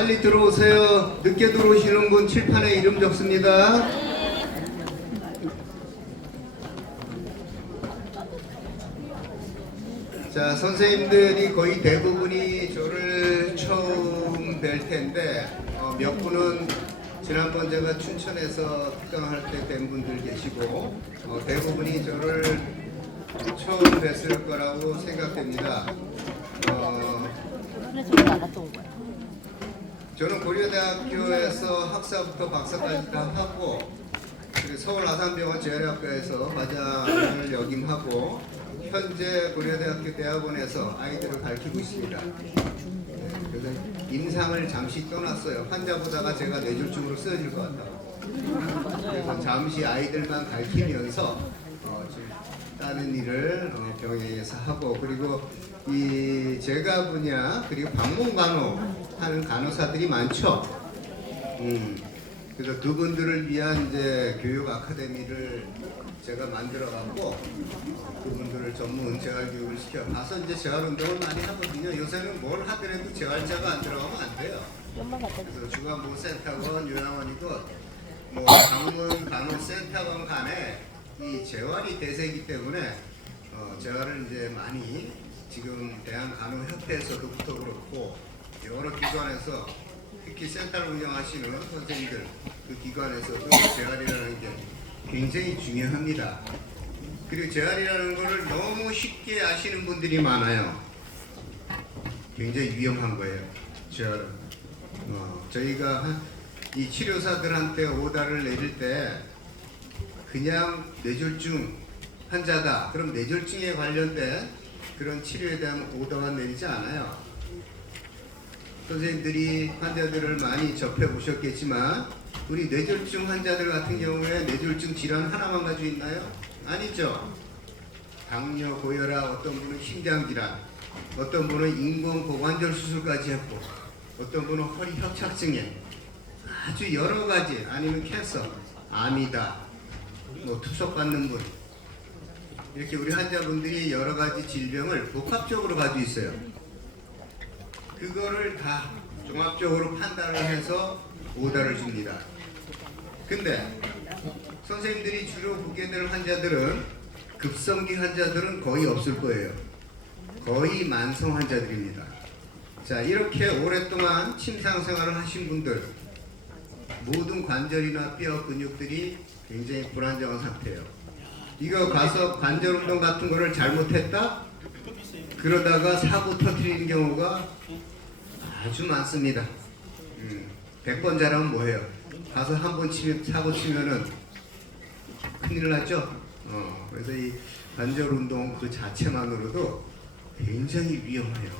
빨리 들어오세요. 늦게 들어오시는 분 칠판에 이름 적습니다. 자, 선생님들이 거의 대부분이 저를 처음 뵐 텐데 몇 분은 지난번 제가 춘천에서 특강할 때 뵌 분들 계시고 대부분이 저를 처음 뵀을 거라고 생각됩니다. 저는 고려대학교에서 학사부터 박사까지 다 하고 서울 아산병원 재활학과에서 과장을 역임하고 현재 고려대학교 대학원에서 아이들을 가르치고 있습니다. 그래서 임상을 잠시 떠났어요. 환자 보다가 제가 뇌졸중으로 쓰러질 것 같다고. 그래서 잠시 아이들만 가르치면서 지금 다른 일을 병행해서 하고, 그리고 이 제가 분야 그리고 방문간호 하는 간호사들이 많죠. 그래서 그분들을 위한 이제 교육 아카데미를 제가 만들어 갖고 그분들을 전문 재활 교육을 시켜 가서 이제 재활 운동을 많이 하거든요. 요새는 뭘 하더라도 재활자가 안 들어가면 안 돼요. 그래서 중앙보호센터건 요양원이건 뭐 방문 간호 센터건 간에 이 재활이 대세이기 때문에 재활을 이제 많이 지금 대한간호협회에서도부터 그렇고 여러 기관에서 특히 센터를 운영하시는 선생님들 그 기관에서도 재활이라는 게 굉장히 중요합니다. 그리고 재활이라는 것을 너무 쉽게 아시는 분들이 많아요. 굉장히 위험한 거예요. 재활은. 저희가 이 치료사들한테 오다를 내릴 때 그냥 뇌졸중 환자다. 그럼 뇌졸중에 관련된 그런 치료에 대한 오다만 내리지 않아요. 선생님들이 환자들을 많이 접해 보셨겠지만 우리 뇌졸중 환자들 같은 경우에 뇌졸중 질환 하나만 가지고 있나요? 아니죠. 당뇨, 고혈압, 어떤 분은 심장질환, 어떤 분은 인공고관절 수술까지 했고, 어떤 분은 허리 협착증에 아주 여러 가지, 아니면 캔서, 암이다, 뭐 투석받는 분, 이렇게 우리 환자분들이 여러 가지 질병을 복합적으로 가지고 있어요. 그거를 다 종합적으로 판단을 해서 오다를 줍니다. 근데 선생님들이 주로 보게 될 환자들은 급성기 환자들은 거의 없을 거예요. 거의 만성 환자들입니다. 자, 이렇게 오랫동안 침상 생활을 하신 분들 모든 관절이나 뼈 근육들이 굉장히 불안정한 상태예요. 이거 가서 관절 운동 같은 거를 잘못했다? 그러다가 사고 터뜨리는 경우가 아주 많습니다. 100번 잘하면 뭐해요? 가서 한 번 치면 사고 치면은 큰일 났죠. 그래서 이 관절 운동 그 자체만으로도 굉장히 위험해요.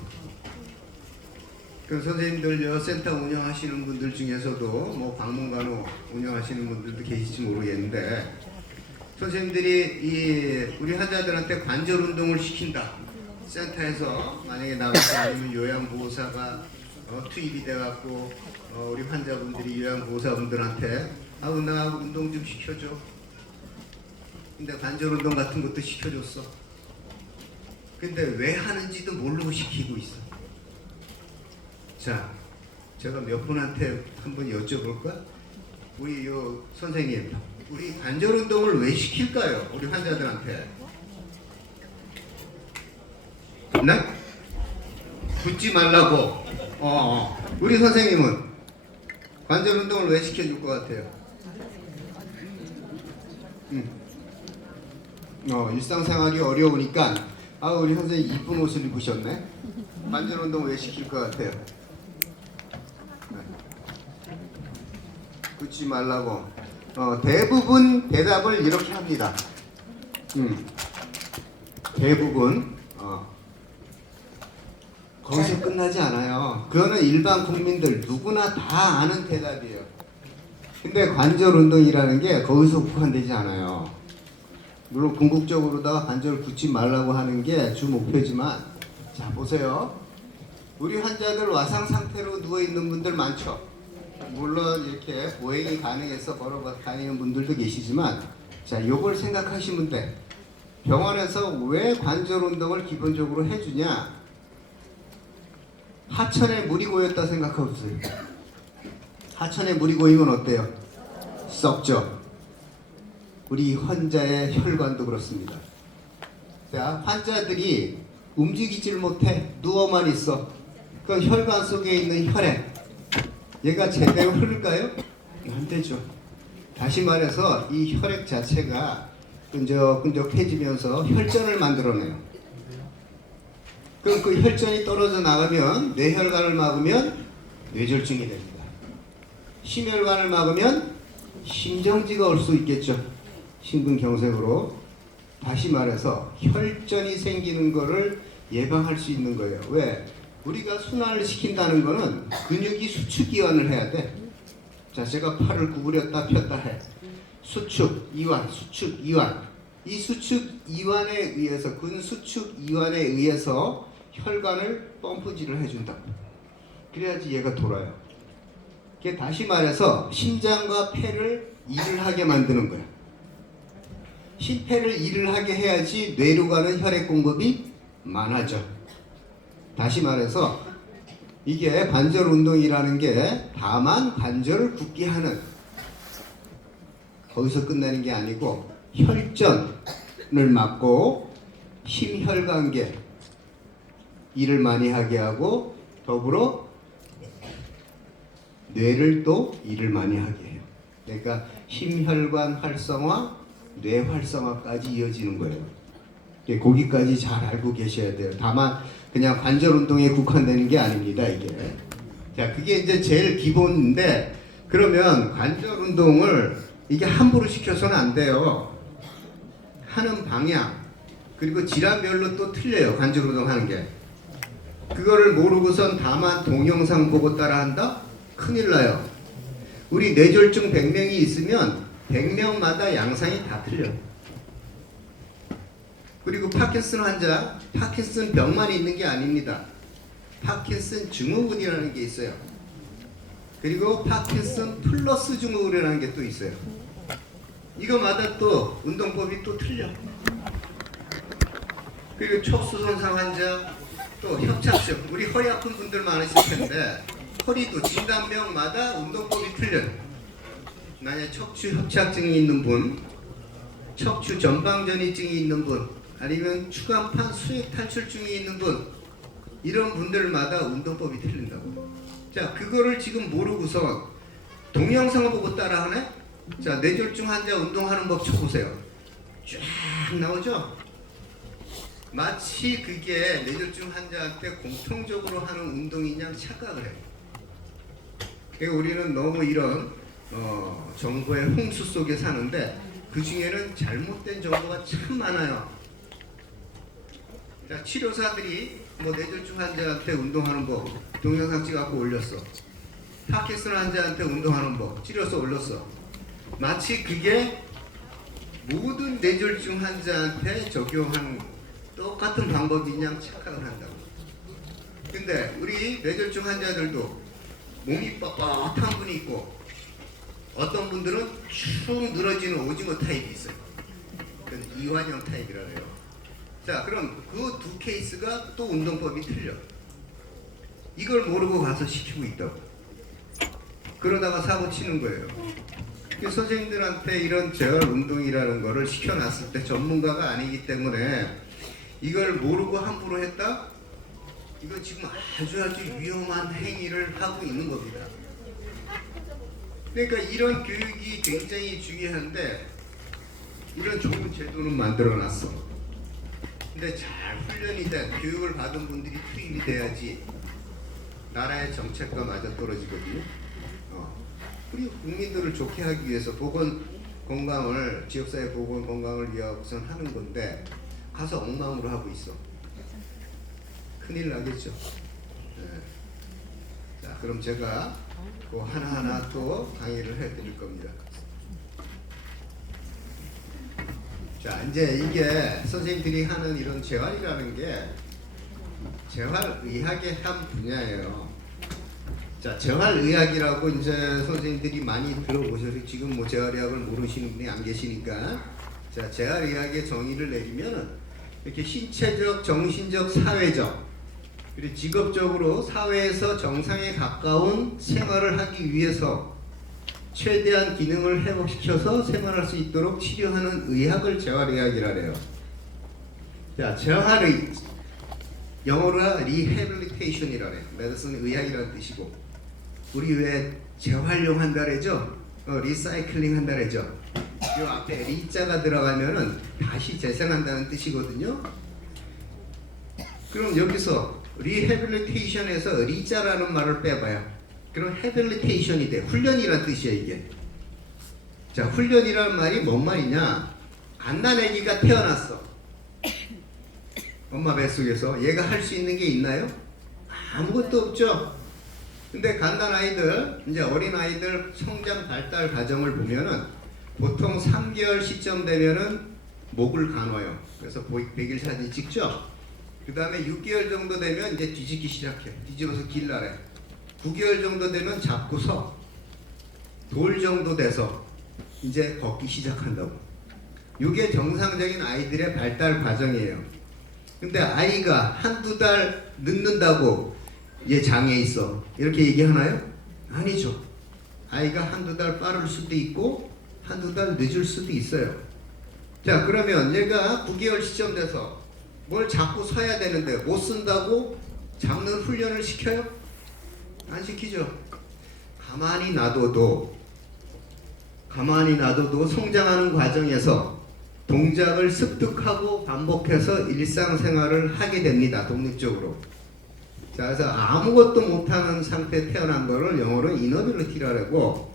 그 선생님들 센터 운영하시는 분들 중에서도 뭐 방문간호 운영하시는 분들도 계실지 모르겠는데 선생님들이 우리 환자들한테 관절 운동을 시킨다. 센터에서 만약에 나가서 아니면 요양보호사가 투입이 돼갖고 우리 환자분들이 요양보호사분들한테 나 운동 좀 시켜줘. 근데 관절 운동 같은 것도 시켜줬어. 근데 왜 하는지도 모르고 시키고 있어. 자, 제가 몇 분한테 한번 여쭤볼까? 우리 선생님, 우리 관절 운동을 왜 시킬까요? 우리 환자들한테. 네? 붙지 말라고. 우리 선생님은 관절 운동을 왜 시켜줄 것 같아요? 일상생활이 어려우니까 우리 선생님 이쁜 옷을 입으셨네. 관절 운동 왜 시킬 것 같아요? 붙지 말라고. 대부분 대답을 이렇게 합니다. 대부분 거기서 끝나지 않아요. 그거는 일반 국민들 누구나 다 아는 대답이에요. 근데 관절 운동이라는 게 거기서 국한되지 않아요. 물론 궁극적으로다가 관절을 붙지 말라고 하는 게 주 목표지만, 자 보세요. 우리 환자들 와상 상태로 누워 있는 분들 많죠. 물론 이렇게 보행이 가능해서 걸어 다니는 분들도 계시지만, 자 요걸 생각하시면 돼. 병원에서 왜 관절 운동을 기본적으로 해주냐? 하천에 물이 고였다 생각해보세요. 하천에 물이 고이면 어때요? 썩죠. 우리 환자의 혈관도 그렇습니다. 자, 환자들이 움직이질 못해 누워만 있어. 그 혈관 속에 있는 혈액, 얘가 제대로 흐를까요? 안 되죠. 다시 말해서 이 혈액 자체가 끈적끈적해지면서 혈전을 만들어내요. 그럼 그 혈전이 떨어져 나가면 뇌혈관을 막으면 뇌졸중이 됩니다. 심혈관을 막으면 심정지가 올 수 있겠죠. 심근경색으로. 다시 말해서 혈전이 생기는 것을 예방할 수 있는 거예요. 왜? 우리가 순환을 시킨다는 거는 근육이 수축이완을 해야 돼. 자, 제가 팔을 구부렸다 폈다 해. 수축, 이완, 수축, 이완. 이 수축, 이완에 의해서, 근수축, 이완에 의해서 혈관을 펌프질을 해준다. 그래야지 얘가 돌아요. 그게 다시 말해서 심장과 폐를 일을 하게 만드는 거야. 심폐를 일을 하게 해야지 뇌로 가는 혈액 공급이 많아져. 다시 말해서 이게 관절 운동이라는 게 다만 관절을 굳게 하는, 거기서 끝나는 게 아니고 혈전을 막고 심혈관계 일을 많이 하게 하고 더불어 뇌를 또 일을 많이 하게 해요. 그러니까 심혈관 활성화, 뇌 활성화까지 이어지는 거예요. 거기까지 잘 알고 계셔야 돼요. 다만 그냥 관절 운동에 국한되는 게 아닙니다, 이게. 자, 그게 이제 제일 기본인데, 그러면 관절 운동을 이게 함부로 시켜서는 안 돼요. 하는 방향, 그리고 질환별로 또 틀려요, 관절 운동 하는 게. 그거를 모르고선 다만 동영상 보고 따라한다? 큰일 나요. 우리 뇌졸중 100명이 있으면 100명마다 양상이 다 틀려. 그리고 파킨슨 환자, 파킨슨 병만 있는 게 아닙니다. 파킨슨 증후군이라는 게 있어요. 그리고 파킨슨 플러스 증후군이라는 게 또 있어요. 이거마다 또 운동법이 또 틀려. 그리고 척수 손상 환자, 또 협착증, 우리 허리 아픈 분들 많으실 텐데 허리도 진단명마다 운동법이 틀려요. 만약 척추 협착증이 있는 분, 척추 전방전이증이 있는 분, 아니면 추간판 수액 탈출증이 있는 분, 이런 분들마다 운동법이 틀린다고. 자, 그거를 지금 모르고서 동영상을 보고 따라하네? 자, 뇌졸중 환자 운동하는 법 쳐보세요. 쫙 나오죠? 마치 그게 뇌졸중 환자한테 공통적으로 하는 운동이냐 착각을 해요. 그러니까 우리는 너무 이런 정보의 홍수 속에 사는데 그 중에는 잘못된 정보가 참 많아요. 자, 치료사들이 뭐 뇌졸중 환자한테 운동하는 법 동영상 찍어갖고 올렸어. 파킨슨 환자한테 운동하는 법 찍어서 올렸어. 마치 그게 모든 뇌졸중 환자한테 적용하는 똑같은 방법이냐 착각을 한다고. 근데 우리 뇌졸중 환자들도 몸이 뻣뻣한 분이 있고 어떤 분들은 축 늘어지는 오징어 타입이 있어요. 그건 이완형 타입이라 해요. 자, 그럼 그 두 케이스가 또 운동법이 틀려. 이걸 모르고 가서 시키고 있다고. 그러다가 사고 치는 거예요. 선생님들한테 이런 재활 운동이라는 거를 시켜놨을 때 전문가가 아니기 때문에 이걸 모르고 함부로 했다? 이거 지금 아주 위험한 행위를 하고 있는 겁니다. 그러니까 이런 교육이 굉장히 중요한데 이런 좋은 제도는 만들어놨어. 근데 잘 훈련이 된 교육을 받은 분들이 투입이 돼야지 나라의 정책과 맞아 떨어지거든요. 우리 국민들을 좋게 하기 위해서 보건 건강을, 지역사회 보건 건강을 위해서는 하는 건데 가서 엉망으로 하고 있어. 큰일 나겠죠. 네. 자, 그럼 제가 그 하나하나 또 강의를 해드릴 겁니다. 자, 이제 이게 선생님들이 하는 이런 재활이라는 게 재활의학의 한 분야예요. 자, 재활의학이라고 이제 선생님들이 많이 들어보셔서 지금 뭐 재활의학을 모르시는 분이 안 계시니까, 자, 재활의학의 정의를 내리면 이렇게 신체적, 정신적, 사회적, 그리고 직업적으로 사회에서 정상에 가까운 생활을 하기 위해서 최대한 기능을 회복시켜서 생활할 수 있도록 치료하는 의학을 재활의학이라 해요. 자, 재활의 영어로 리해빌리테이션이라 해요. 메디슨 의학이라는 뜻이고, 우리 왜 재활용 한다 그러죠? 리사이클링 한다 그러죠? 이 앞에 리자가 들어가면은 다시 재생한다는 뜻이거든요. 그럼 여기서 리해빌리테이션에서 리자라는 말을 빼봐요. 그럼 해빌리테이션이 돼. 훈련이란 뜻이야 이게. 자, 훈련이라는 말이 뭔 말이냐? 갓난아기가 태어났어. 엄마 뱃속에서 얘가 할 수 있는 게 있나요? 아무것도 없죠. 근데 갓난아이들, 이제 어린아이들 성장 발달 과정을 보면은 보통 3개월 시점 되면은 목을 가눠요. 그래서 백일 사진 찍죠. 그 다음에 6개월 정도 되면 이제 뒤집기 시작해. 뒤집어서 길나래. 9개월 정도 되면 잡고서 돌 정도 돼서 이제 걷기 시작한다고. 이게 정상적인 아이들의 발달 과정이에요. 근데 아이가 한두 달 늦는다고 얘 장애 있어 이렇게 얘기하나요? 아니죠. 아이가 한두 달 빠를 수도 있고 한두 달 늦을 수도 있어요. 자, 그러면 얘가 9개월 시점 돼서 뭘 잡고 서야 되는데 못 쓴다고 잡는 훈련을 시켜요? 안 시키죠. 가만히 놔둬도 성장하는 과정에서 동작을 습득하고 반복해서 일상생활을 하게 됩니다. 독립적으로. 자, 그래서 아무것도 못하는 상태에 태어난 거를 영어로 이너빌리티라고,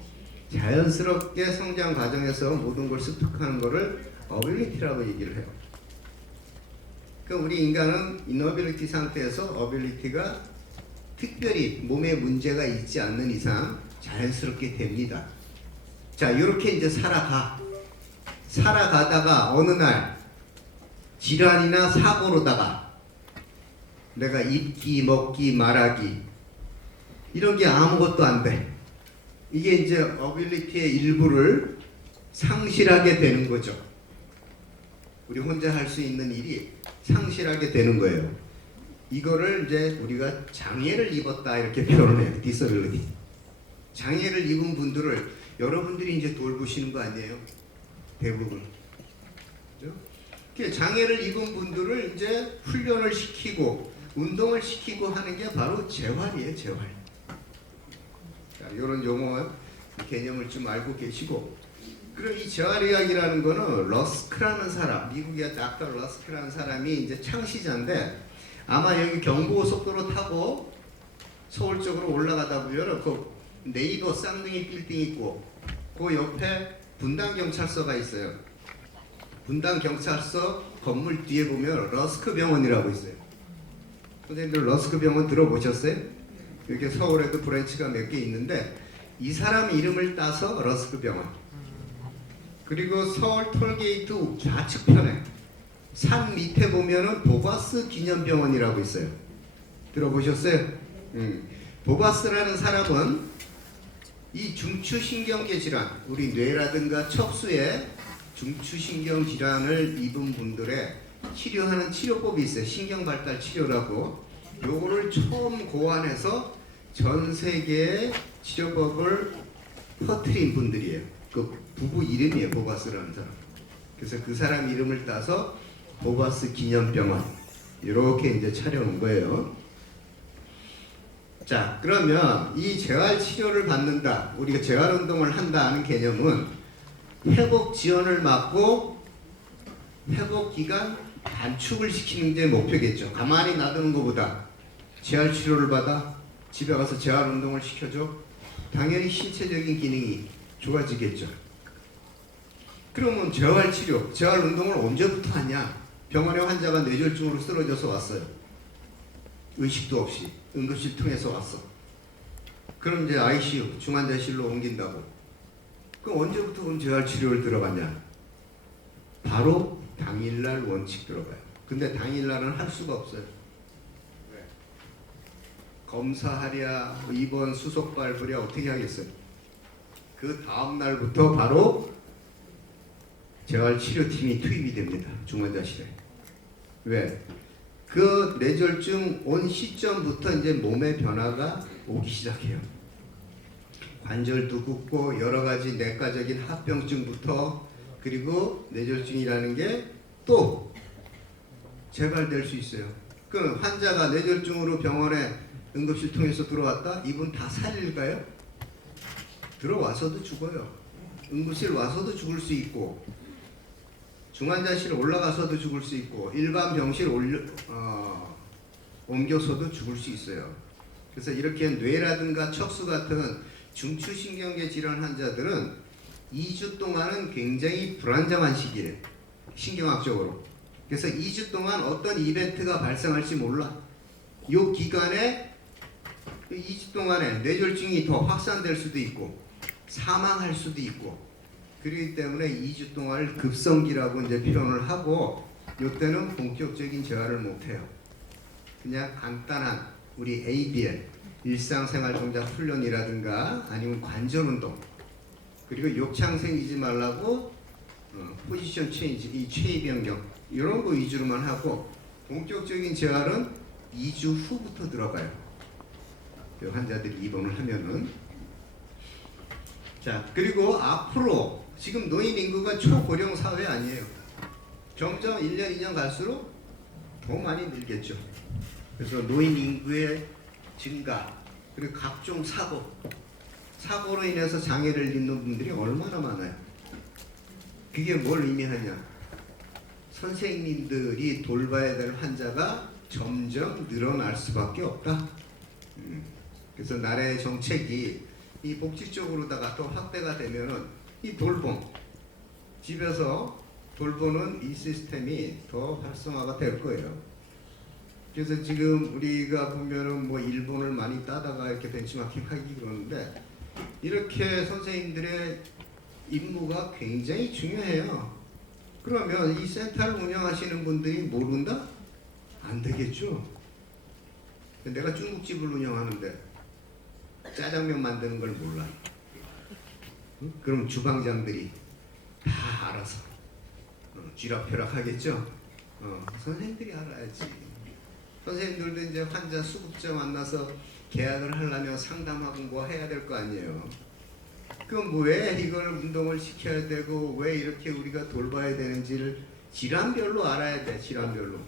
자연스럽게 성장 과정에서 모든 걸 습득하는 거를 어빌리티라고 얘기를 해요. 그러니까 우리 인간은 이너빌리티 상태에서 어빌리티가 특별히 몸에 문제가 있지 않는 이상 자연스럽게 됩니다. 자, 이렇게 이제 살아가다가 어느 날 질환이나 사고로다가 내가 입기, 먹기, 말하기 이런 게 아무것도 안 돼. 이게 이제 어빌리티의 일부를 상실하게 되는 거죠. 우리 혼자 할 수 있는 일이 상실하게 되는 거예요. 이거를 이제 우리가 장애를 입었다 이렇게 표현을 해요. 디서빌리티. 장애를 입은 분들을 여러분들이 이제 돌보시는 거 아니에요? 대부분. 그렇죠? 장애를 입은 분들을 이제 훈련을 시키고 운동을 시키고 하는 게 바로 재활이에요. 재활. 자, 이런 용어 개념을 좀 알고 계시고, 그럼 이 재활의학이라는 거는 러스크라는 사람, 미국의 닥터 러스크라는 사람이 이제 창시자인데, 아마 여기 경부고속도로 타고 서울 쪽으로 올라가다 보면 그 네이버 쌍둥이 빌딩 있고 그 옆에 분당경찰서가 있어요. 분당경찰서 건물 뒤에 보면 러스크 병원이라고 있어요. 선생님들 러스크 병원 들어보셨어요? 이렇게 서울에도 브랜치가 몇 개 있는데 이 사람 이름을 따서 러스크 병원. 그리고 서울 톨게이트 좌측편에 산 밑에 보면은 보바스 기념병원이라고 있어요. 들어보셨어요? 보바스라는 사람은 이 중추신경계 질환, 우리 뇌라든가 척수에 중추신경 질환을 입은 분들의 치료하는 치료법이 있어요. 신경발달 치료라고. 요거를 처음 고안해서 전 세계의 치료법을 퍼뜨린 분들이에요. 그 부부 이름이에요. 보바스라는 사람. 그래서 그 사람 이름을 따서 보바스 기념병원 이렇게 이제 차려놓은 거예요. 자, 그러면 이 재활 치료를 받는다, 우리가 재활 운동을 한다는 개념은 회복 지연을 막고 회복 기간 단축을 시키는 게 목표겠죠. 가만히 놔두는 것보다 재활 치료를 받아 집에 가서 재활 운동을 시켜줘. 당연히 신체적인 기능이 좋아지겠죠. 그러면 재활 치료, 재활 운동을 언제부터 하냐? 병원에 환자가 뇌졸중으로 쓰러져서 왔어요. 의식도 없이 응급실 통해서 왔어. 그럼 이제 ICU, 중환자실로 옮긴다고. 그럼 언제부터 그럼 재활 치료를 들어가냐? 바로 당일날 원칙 들어가요. 근데 당일날은 할 수가 없어요. 왜? 검사하랴, 입원 수속 밟으랴 어떻게 하겠어요? 그 다음 날부터 바로 재활 치료팀이 투입이 됩니다. 중환자실에. 왜? 그 뇌졸중 온 시점부터 이제 몸의 변화가 오기 시작해요. 관절도 굽고 여러 가지 내과적인 합병증부터, 그리고 뇌졸중이라는 게 또 재발될 수 있어요. 그 환자가 뇌졸중으로 병원에 응급실 통해서 들어왔다? 이분 다 살릴까요? 들어와서도 죽어요. 응급실 와서도 죽을 수 있고, 중환자실 올라가서도 죽을 수 있고, 일반 병실 옮겨서도 죽을 수 있어요. 그래서 이렇게 뇌라든가 척수 같은 중추신경계 질환 환자들은 2주 동안은 굉장히 불안정한 시기예요. 신경학적으로. 그래서 2주 동안 어떤 이벤트가 발생할지 몰라. 이 기간에 2주 동안에 뇌졸중이 더 확산될 수도 있고 사망할 수도 있고, 그렇기 때문에 2주 동안을 급성기라고 이제 표현을 하고, 이때는 본격적인 재활을 못해요. 그냥 간단한 우리 ABL 일상생활 동작 훈련이라든가 아니면 관절 운동, 그리고 욕창 생기지 말라고 포지션 체인지, 이 체위 변경 이런 거 위주로만 하고, 본격적인 재활은 2주 후부터 들어가요. 그 환자들이 입원을 하면은. 자, 그리고 앞으로 지금 노인 인구가 초고령 사회 아니에요. 점점 1년 2년 갈수록 더 많이 늘겠죠. 그래서 노인 인구의 증가, 그리고 각종 사고로 인해서 장애를 입는 분들이 얼마나 많아요. 그게 뭘 의미하냐? 선생님들이 돌봐야 될 환자가 점점 늘어날 수밖에 없다. 그래서 나라의 정책이 이 복지 쪽으로다가 또 확대가 되면은 이 돌봄, 집에서 돌보는 이 시스템이 더 활성화가 될 거예요. 그래서 지금 우리가 보면은 뭐 일본을 많이 따다가 이렇게 벤치마킹 하기 그러는데, 이렇게 선생님들의 임무가 굉장히 중요해요. 그러면 이 센터를 운영하시는 분들이 모른다? 안 되겠죠. 내가 중국집을 운영하는데 짜장면 만드는 걸 몰라. 그럼 주방장들이 다 알아서 쥐락펴락 하겠죠. 선생님들이 알아야지. 선생님들도 이제 환자 수급자 만나서 계약을 하려면 상담하고 뭐 해야 될 거 아니에요. 그럼 왜 이걸 운동을 시켜야 되고 왜 이렇게 우리가 돌봐야 되는지를 질환별로 알아야 돼. 질환별로.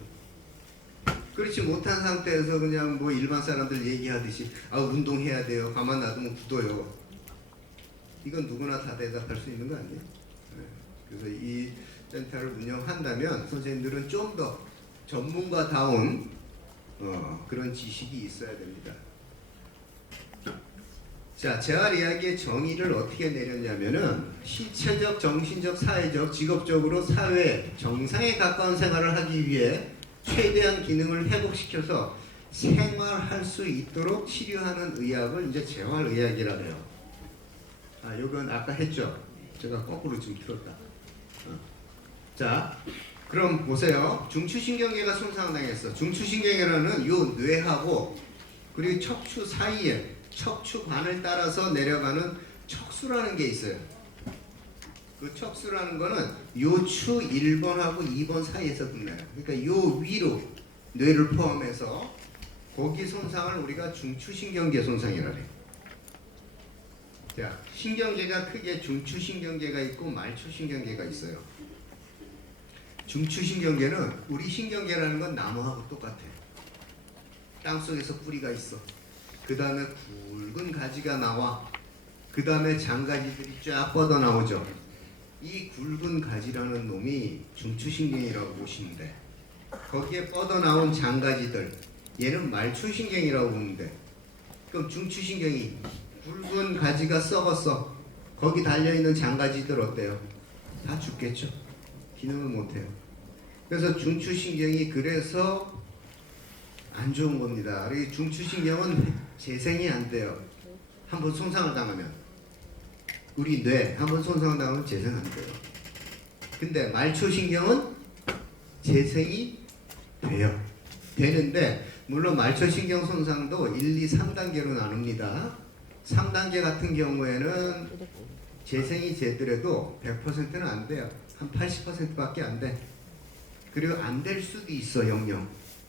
그렇지 못한 상태에서 그냥 뭐 일반 사람들 얘기하듯이 운동해야 돼요, 가만 놔두면 굳어요, 이건 누구나 다 대답할 수 있는 거 아니에요? 네. 그래서 이 센터를 운영한다면 선생님들은 좀 더 전문가다운 그런 지식이 있어야 됩니다. 자, 재활 이야기의 정의를 어떻게 내렸냐면은 신체적, 정신적, 사회적, 직업적으로 사회 정상에 가까운 생활을 하기 위해 최대한 기능을 회복시켜서 생활할 수 있도록 치료하는 의학을 이제 재활의학이라고 해요. 요건 아까 했죠. 제가 거꾸로 좀 틀었다. 자, 그럼 보세요. 중추신경계가 손상당했어. 중추신경계라는 요 뇌하고 그리고 척추 사이에 척추관을 따라서 내려가는 척수라는 게 있어요. 그 척수라는 거는 요추 1번하고 2번 사이에서 끝나요. 그러니까 요 위로 뇌를 포함해서 거기 손상을 우리가 중추신경계 손상이라고 해요. 자, 신경계가 크게 중추신경계가 있고 말초신경계가 있어요. 중추신경계는 우리 신경계라는 건 나무하고 똑같아요. 땅속에서 뿌리가 있어. 그 다음에 굵은 가지가 나와. 그 다음에 장가지들이 쫙 뻗어 나오죠. 이 굵은 가지라는 놈이 중추신경이라고 보시면 돼. 거기에 뻗어 나온 장가지들, 얘는 말초신경이라고 보면 돼. 그럼 중추신경이 굵은 가지가 썩었어. 거기 달려있는 장가지들 어때요? 다 죽겠죠. 기능을 못해요. 그래서 중추신경이 그래서 안 좋은 겁니다. 이 중추신경은 재생이 안 돼요. 한번 손상을 당하면. 우리 뇌 한번 손상을 당하면 재생 안 돼요. 근데 말초신경은 재생이 돼요. 되는데 물론 말초신경 손상도 1, 2, 3단계로 나눕니다. 3단계 같은 경우에는 재생이 되더라도 100%는 안 돼요. 한 80%밖에 안 돼. 그리고 안 될 수도 있어, 영영.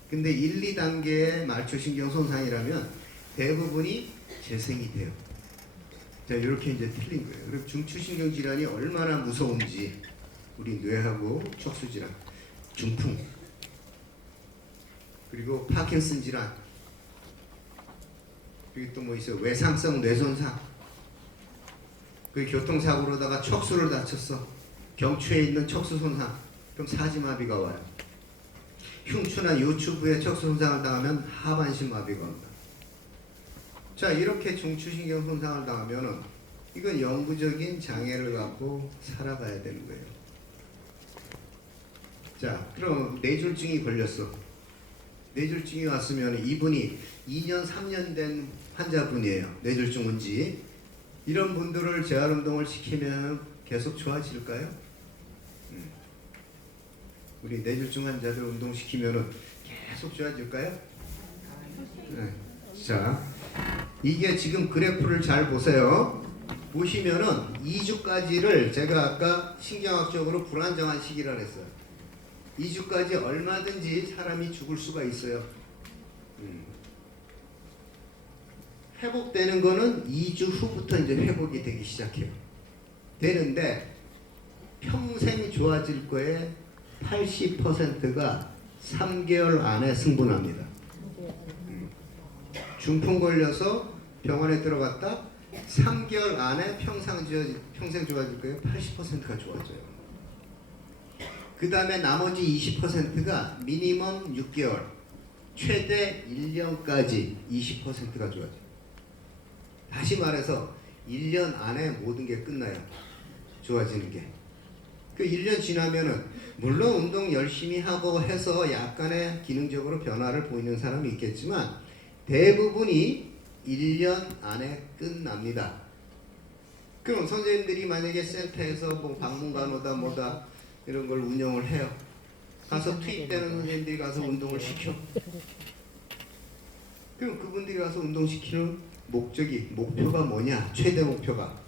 근데 1, 2단계의 말초신경 손상이라면 대부분이 재생이 돼요. 자, 이렇게 이제 틀린 거예요. 그리고 중추신경 질환이 얼마나 무서운지 우리 뇌하고 척수 질환, 중풍, 그리고 파킨슨 질환, 그리고 또 뭐 있어요? 외상성 뇌손상. 그 교통사고로다가 척수를 다쳤어. 경추에 있는 척수 손상. 그럼 사지마비가 와요. 흉추나 요추부에 척수 손상을 당하면 하반신 마비가 온다. 자, 이렇게 중추신경 손상을 당하면은 이건 영구적인 장애를 갖고 살아가야 되는 거예요. 자, 그럼 뇌졸중이 걸렸어. 뇌졸중이 왔으면 이분이 2년, 3년 된 환자분이에요. 뇌졸중 온지. 이런 분들을 재활운동을 시키면 계속 좋아질까요? 우리 뇌졸중 환자들 운동시키면 계속 좋아질까요? 네. 자, 이게 지금 그래프를 잘 보세요. 보시면은 2주까지를 제가 아까 신경학적으로 불안정한 시기라 했어요. 2주까지 얼마든지 사람이 죽을 수가 있어요. 회복되는 거는 2주 후부터 이제 회복이 되기 시작해요. 되는데 평생 좋아질 거에 80%가 3개월 안에 승분합니다. 중풍 걸려서 병원에 들어갔다 3개월 안에 평생 좋아질 거예요. 80%가 좋아져요. 그 다음에 나머지 20%가 미니멈 6개월, 최대 1년까지 20%가 좋아져요. 다시 말해서 1년 안에 모든 게 끝나요. 좋아지는 게. 그 1년 지나면은 물론 운동 열심히 하고 해서 약간의 기능적으로 변화를 보이는 사람이 있겠지만 대부분이 1년 안에 끝납니다. 그럼 선생님들이 만약에 센터에서 뭐 방문간호다 뭐다 이런 걸 운영을 해요. 가서 투입되는 선생님들이 가서 운동을 시켜. 그럼 그분들이 가서 운동시키는 목표가 뭐냐? 최대 목표가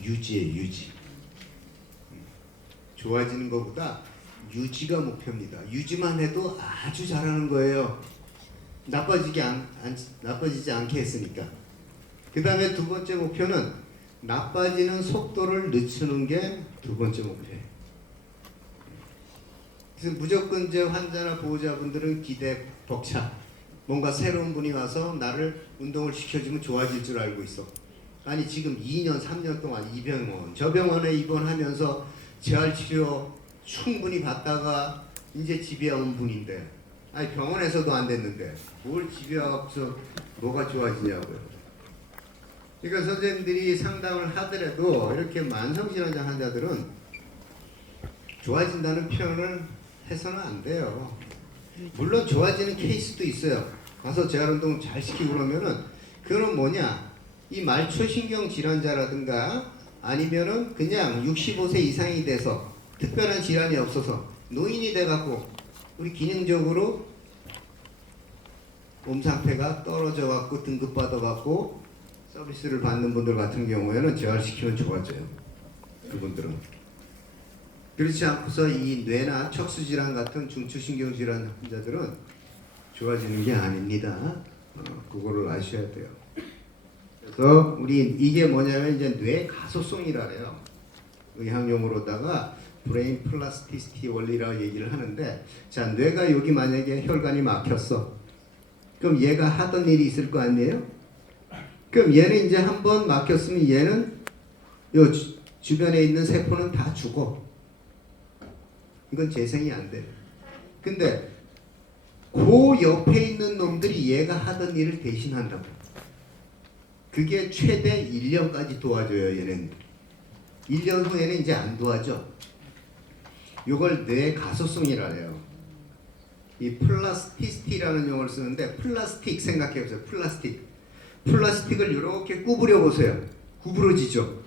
유지예요. 유지. 좋아지는 것보다 유지가 목표입니다. 유지만 해도 아주 잘하는 거예요. 나빠지지 않게 했으니까. 그 다음에 두 번째 목표는 나빠지는 속도를 늦추는 게 두 번째 목표예요. 그래서 무조건 이제 환자나 보호자분들은 기대 벅차. 뭔가 새로운 분이 와서 나를 운동을 시켜주면 좋아질 줄 알고 있어. 아니 지금 2년, 3년 동안 이 병원, 저 병원에 입원하면서 재활치료 충분히 받다가 이제 집에 온 분인데 아니 병원에서도 안 됐는데 뭘 집에 와서 뭐가 좋아지냐고요. 그러니까 선생님들이 상담을 하더라도 이렇게 만성질환자 환자들은 좋아진다는 표현을 해서는 안 돼요. 물론 좋아지는 케이스도 있어요. 가서 재활운동 잘 시키고 그러면은 그거는 뭐냐, 이 말초신경 질환자라든가 아니면은 그냥 65세 이상이 돼서 특별한 질환이 없어서 노인이 돼갖고 우리 기능적으로 몸 상태가 떨어져 갖고 등급 받아 갖고 서비스를 받는 분들 같은 경우에는 재활시키면 좋아져요. 그분들은. 그렇지 않고서 이 뇌나 척수 질환 같은 중추신경 질환 환자들은 좋아지는 게 아닙니다. 그거를 아셔야 돼요. 그래서 우리 이게 뭐냐면 이제 뇌 가소성이라 해요. 의학용어로다가 브레인 플라스티시티 원리라고 얘기를 하는데, 자, 뇌가 여기 만약에 혈관이 막혔어. 그럼 얘가 하던 일이 있을 거 아니에요? 그럼 얘는 이제 한번 막혔으면 얘는 요 주변에 있는 세포는 다 죽어. 이건 재생이 안 돼. 근데 그 옆에 있는 놈들이 얘가 하던 일을 대신한다고. 그게 최대 1년까지 도와줘요. 얘는 1년 후에는 이제 안 도와줘. 이걸 뇌 가소성이라 해요. 이 플라스티시티라는 용어를 쓰는데, 플라스틱 생각해보세요. 플라스틱을 이렇게 구부려 보세요. 구부러지죠.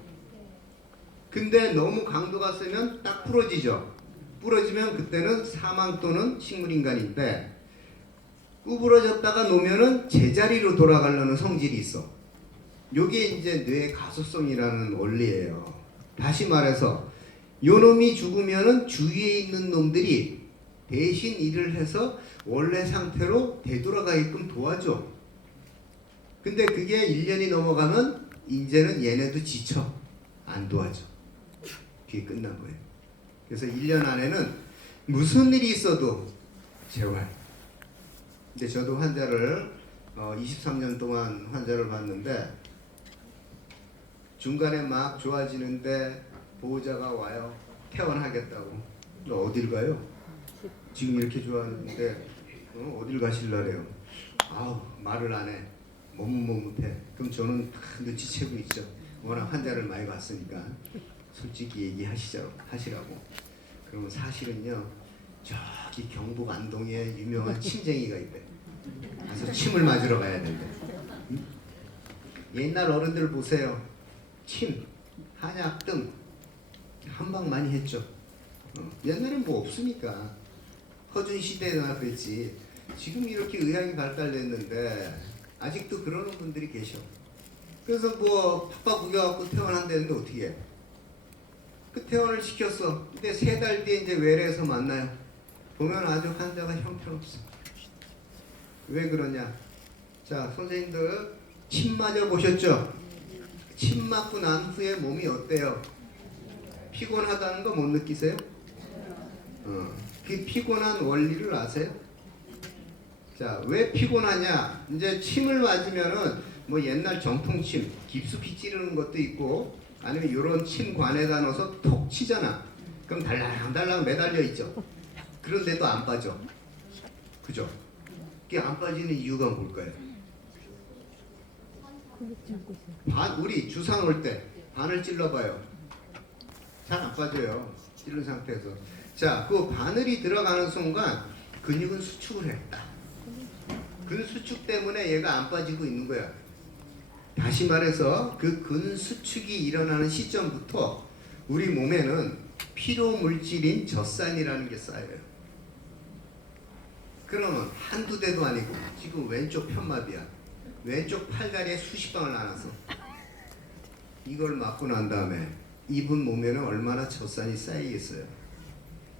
근데 너무 강도가 세면 딱 부러지죠. 부러지면 그때는 사망 또는 식물인간인데, 구부러졌다가 놓으면은 제자리로 돌아가려는 성질이 있어. 요게 이제 뇌 가소성이라는 원리예요. 다시 말해서 요 놈이 죽으면은 주위에 있는 놈들이 대신 일을 해서 원래 상태로 되돌아가게끔 도와줘. 근데 그게 1년이 넘어가면 이제는 얘네도 지쳐. 안 도와줘. 그게 끝난 거예요. 그래서 1년 안에는 무슨 일이 있어도 재활. 근데 저도 환자를 23년 동안 환자를 봤는데 중간에 막 좋아지는데 보호자가 와요. 퇴원하겠다고. 어딜 가요? 지금 이렇게 좋아하는데 어딜 가실라래요? 아우 말을 안 해. 머뭇머뭇해. 그럼 저는 다 눈치채고 있죠. 워낙 환자를 많이 봤으니까 솔직히 하시라고. 그러면 사실은요, 저기 경북 안동에 유명한 침쟁이가 있대. 가서 침을 맞으러 가야 된대. 응? 옛날 어른들 보세요. 침, 한약 등 한방 많이 했죠. 옛날엔 뭐 없으니까. 허준 시대나 그랬지. 지금 이렇게 의학이 발달됐는데 아직도 그러는 분들이 계셔. 그래서 뭐 팍팍 구겨갖고 퇴원한다는데 어떻게 해? 그 퇴원을 시켰어. 근데 3달 뒤에 이제 외래에서 만나요. 보면 아주 환자가 형편없어. 왜 그러냐? 자, 선생님들 침 맞아 보셨죠? 침 맞고 난 후에 몸이 어때요? 피곤하다는 거 못 느끼세요? 그 피곤한 원리를 아세요? 자, 왜 피곤하냐? 이제 침을 맞으면은 뭐 옛날 정통침, 깊숙이 찌르는 것도 있고, 아니면 이런 침관에다 넣어서 톡 치잖아. 그럼 달랑달랑 매달려 있죠. 그런데도 안 빠져. 그죠? 그게 안 빠지는 이유가 뭘까요? 우리 주사 놓을 때 바늘 찔러봐요. 잘 안 빠져요. 찔른 상태에서. 자, 그 바늘이 들어가는 순간 근육은 수축을 했다. 근 수축 때문에 얘가 안 빠지고 있는 거야. 다시 말해서 그 근 수축이 일어나는 시점부터 우리 몸에는 피로 물질인 젖산이라는 게 쌓여요. 그러면 한두 대도 아니고 지금 왼쪽 편마비야. 왼쪽 팔다리에 수십 방을 나눠서 이걸 맞고 난 다음에 이분 몸에는 얼마나 젖산이 쌓이겠어요.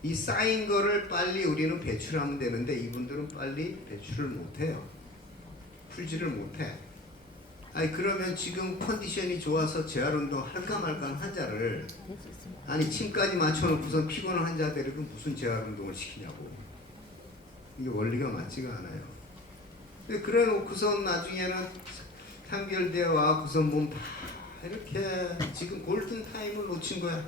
이 쌓인 거를 빨리 우리는 배출하면 되는데 이분들은 빨리 배출을 못해요. 풀지를 못해. 아니 그러면 지금 컨디션이 좋아서 재활운동 할까 말까 하는 환자를 아니 침까지 맞춰놓고선 피곤한 환자들에게 무슨 재활운동을 시키냐고. 이게 원리가 맞지가 않아요. 그래 놓고선 나중에는 3개월 뒤에 와고선 몸 다 이렇게 지금 골든타임을 놓친 거야.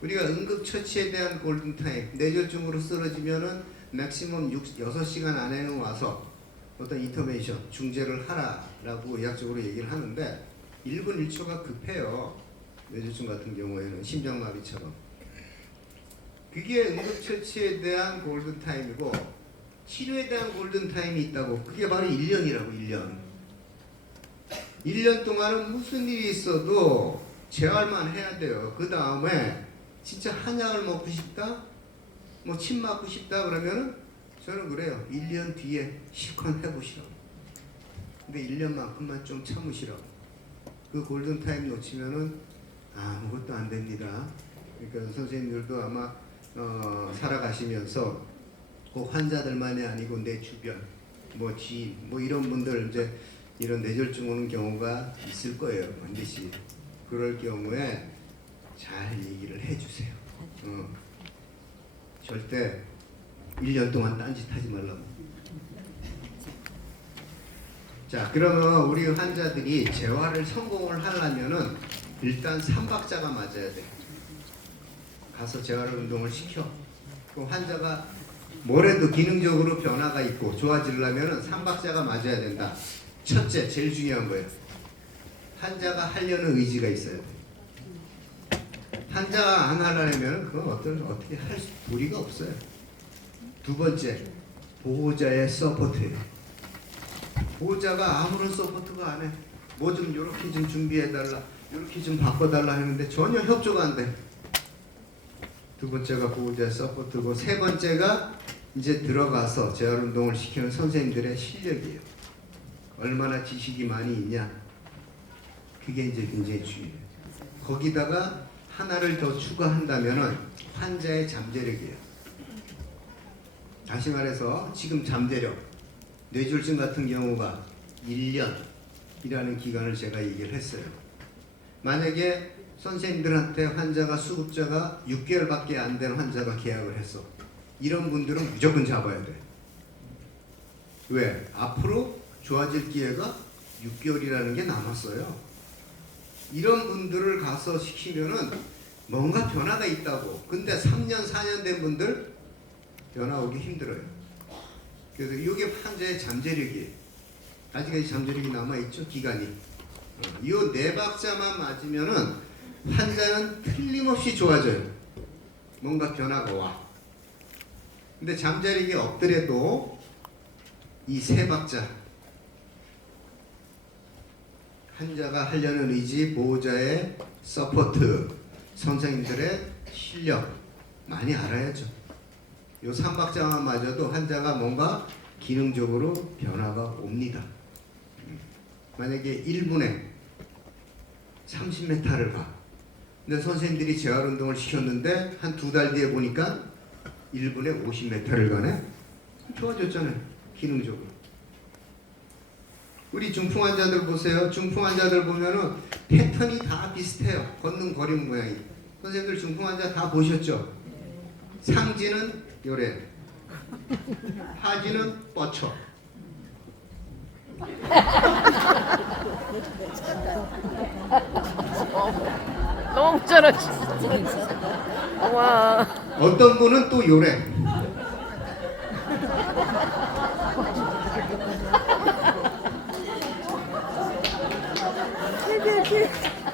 우리가 응급처치에 대한 골든타임, 뇌졸중으로 쓰러지면은 맥시멈 6시간 안에는 와서 어떤 인터벤션, 중재를 하라라고 의학적으로 얘기를 하는데 1분 1초가 급해요. 뇌졸중 같은 경우에는 심장마비처럼. 그게 응급처치에 대한 골든타임이고 치료에 대한 골든타임이 있다고. 그게 바로 1년이라고. 1년 동안은 무슨 일이 있어도 재활만 해야 돼요. 그 다음에 진짜 한약을 먹고 싶다? 뭐 침 맞고 싶다 그러면은 저는 그래요. 1년 뒤에 실컷 해보시라고. 근데 1년만큼만 좀 참으시라고. 그 골든타임 놓치면은 아무것도 안 됩니다. 그러니까 선생님들도 아마 살아가시면서 그 환자들만이 아니고 내 주변, 뭐 지인, 뭐 이런 분들 이제 이런 뇌졸중 오는 경우가 있을 거예요. 반드시. 그럴 경우에 잘 얘기를 해주세요. 절대 1년 동안 딴짓하지 말라고. 자, 그러면 우리 환자들이 재활을 성공을 하려면은 일단 3박자가 맞아야 돼. 가서 재활 운동을 시켜. 그 환자가 뭐래도 기능적으로 변화가 있고 좋아지려면은 3박자가 맞아야 된다. 첫째, 제일 중요한 거예요. 환자가 하려는 의지가 있어야 돼. 환자가 안 하려면 그건 어떻게 할 도리가 없어요. 두 번째, 보호자의 서포트예요. 보호자가 아무런 서포트가 안 해. 뭐 좀 이렇게 좀 준비해달라, 이렇게 좀 바꿔달라 하는데 전혀 협조가 안 돼. 두 번째가 보호자의 서포트고, 세 번째가 이제 들어가서 재활운동을 시키는 선생님들의 실력이에요. 얼마나 지식이 많이 있냐. 그게 이제 굉장히 중요해요. 거기다가 하나를 더 추가한다면은 환자의 잠재력이에요. 다시 말해서 지금 잠재력, 뇌졸중 같은 경우가 1년이라는 기간을 제가 얘기를 했어요. 만약에 선생님들한테 환자가 수급자가 6개월밖에 안 된 환자가 계약을 했어. 이런 분들은 무조건 잡아야 돼. 왜? 앞으로 좋아질 기회가 6개월이라는 게 남았어요. 이런 분들을 가서 시키면은 뭔가 변화가 있다고. 근데 3년, 4년 된 분들 변화 오기 힘들어요. 그래서 이게 환자의 잠재력이에요. 아직까지 잠재력이 남아있죠, 기간이. 이 4박자만 맞으면은 환자는 틀림없이 좋아져요. 뭔가 변화가 와. 근데 잠재력이 없더라도 이 3박자, 환자가 하려는 의지, 보호자의 서포트, 선생님들의 실력 많이 알아야죠. 요 3박자만 맞아도 환자가 뭔가 기능적으로 변화가 옵니다. 만약에 1분에 30m를 가. 근데 선생님들이 재활운동을 시켰는데 한 2달 뒤에 보니까 1분에 50m를 가네? 좋아졌잖아요. 기능적으로. 우리 중풍 환자들 보세요. 중풍 환자들 보면은 패턴이 다 비슷해요. 걷는 거림 모양이. 선생님들 중풍 환자 다 보셨죠? 상지는 요래, 하지는 뻗쳐. 너무 잘하시. 와. 어떤 분은 또 요래.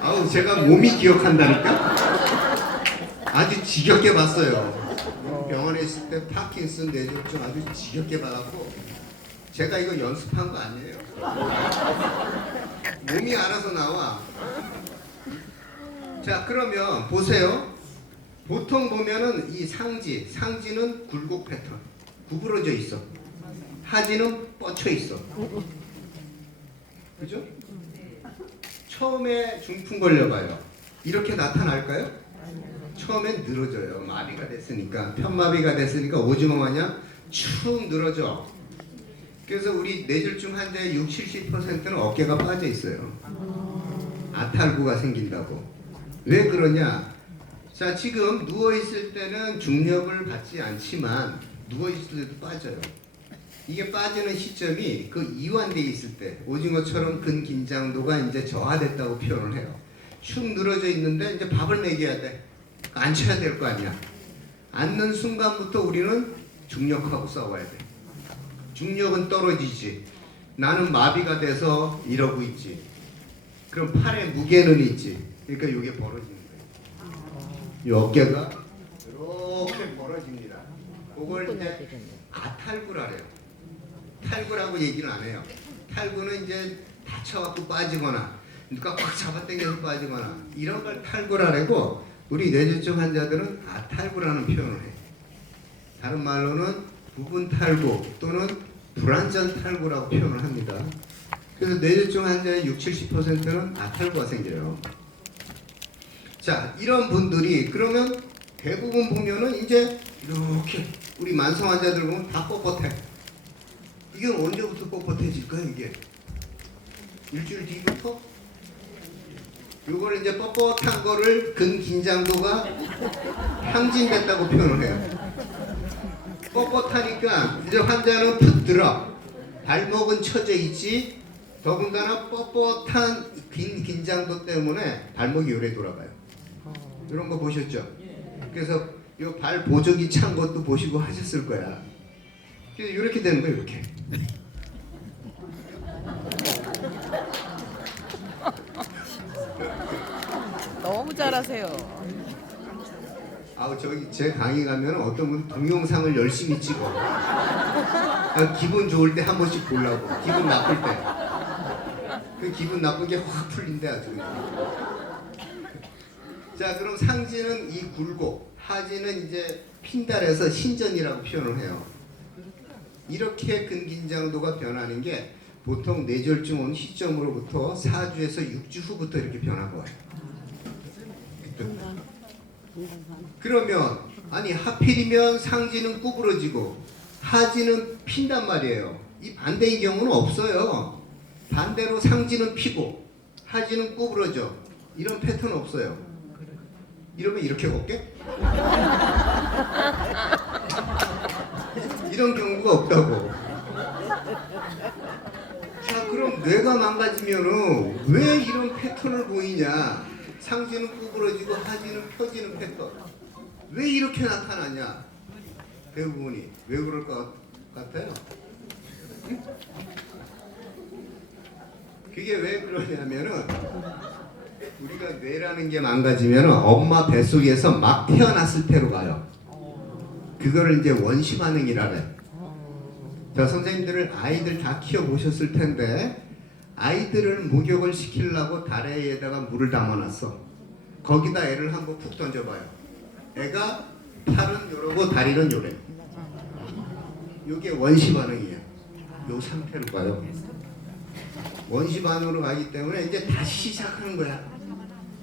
아우, 제가 몸이 기억한다니까? 아주 지겹게 봤어요. 병원에 있을 때 파킨슨, 뇌졸중 아주 지겹게 봐갖고 제가 이거 연습한 거 아니에요. 몸이 알아서 나와. 자, 그러면 보세요. 보통 보면은 이 상지는 굴곡 패턴, 구부러져 있어. 하지는 뻗쳐 있어. 그죠? 처음에 중풍 걸려봐요. 이렇게 나타날까요? 처음엔 늘어져요. 마비가 됐으니까, 편마비가 됐으니까 오징어 마냥 축 늘어져. 그래서 우리 뇌졸중 환자의 60-70%는 어깨가 빠져 있어요. 아탈구가 생긴다고. 왜 그러냐? 자, 지금 누워있을 때는 중력을 받지 않지만 누워있을 때도 빠져요. 이게 빠지는 시점이 그 이완되어 있을 때, 오징어처럼 근긴장도가 이제 저하됐다고 표현을 해요. 축 늘어져 있는데 이제 밥을 먹여야 돼. 앉혀야 될 거 아니야. 앉는 순간부터 우리는 중력하고 싸워야 돼. 중력은 떨어지지. 나는 마비가 돼서 이러고 있지. 그럼 팔에 무게는 있지. 그러니까 이게 벌어지는 거예요. 이 어깨가 이렇게 벌어집니다. 그걸 이제 아탈구라래요. 탈구라고 얘기는 안 해요. 탈구는 이제 다쳐갖고 빠지거나 누가 꽉 잡아당겨서 빠지거나 이런 걸 탈구라고, 우리 뇌졸중 환자들은 아탈구라는 표현을 해요. 다른 말로는 부분 탈구 또는 불완전 탈구라고 표현을 합니다. 그래서 뇌졸중 환자의 60-70%는 아탈구가 생겨요. 자, 이런 분들이 그러면 대부분 보면은 이제 이렇게 우리 만성 환자들 보면 다 뻣뻣해. 이게 언제부터 뻣뻣해질까요? 이게 일주일 뒤부터? 요거를 이제 뻣뻣한 거를 근긴장도가 항진됐다고 표현을 해요. 뻣뻣하니까 이제 환자는 푹 들어. 발목은 쳐져 있지. 더군다나 뻣뻣한 긴장도 때문에 발목이 요래 돌아가요. 이런 거 보셨죠? 그래서 이 발 보조기 찬 것도 보시고 하셨을 거야. 그래서 이렇게 되는 거예요, 이렇게. 너무 잘하세요. 아우, 저기 제 강의 가면 어떤 분 동영상을 열심히 찍어. 기분 좋을 때 한 번씩 보려고. 기분 나쁠 때. 그 기분 나쁜 게 확 풀린대 아주. 자, 그럼 상지는 이 굴곡, 하지는 이제 핀달에서 신전이라고 표현을 해요. 이렇게 근긴장도가 변하는 게 보통 뇌졸중 온 시점으로부터 4주에서 6주 후부터 이렇게 변화가 와요. 그러면 아니 하필이면 상지는 구부러지고 하지는 핀단 말이에요. 이 반대의 경우는 없어요. 반대로 상지는 피고 하지는 구부러져. 이런 패턴 없어요. 이러면 이렇게 걷게? 이런 경우가 없다고. 자, 그럼 뇌가 망가지면은 왜 이런 패턴을 보이냐? 상지는 구부러지고 하지는 펴지는 패턴. 왜 이렇게 나타나냐? 대부분이 왜 그럴 것 같아요? 그게 왜 그러냐면은 우리가 뇌라는 게 망가지면은 엄마 뱃속에서 막 태어났을 때로 가요. 그거를 이제 원시 반응이라 그래. 자, 선생님들은 아이들 다 키워보셨을 텐데 아이들을 목욕을 시키려고 다래에다가 물을 담아놨어. 거기다 애를 한번 푹 던져봐요. 애가 팔은 요러고 다리는 요래. 이게 원시 반응이에요. 요 상태로 가요. 원시 반응으로 가기 때문에 이제 다시 시작하는 거야.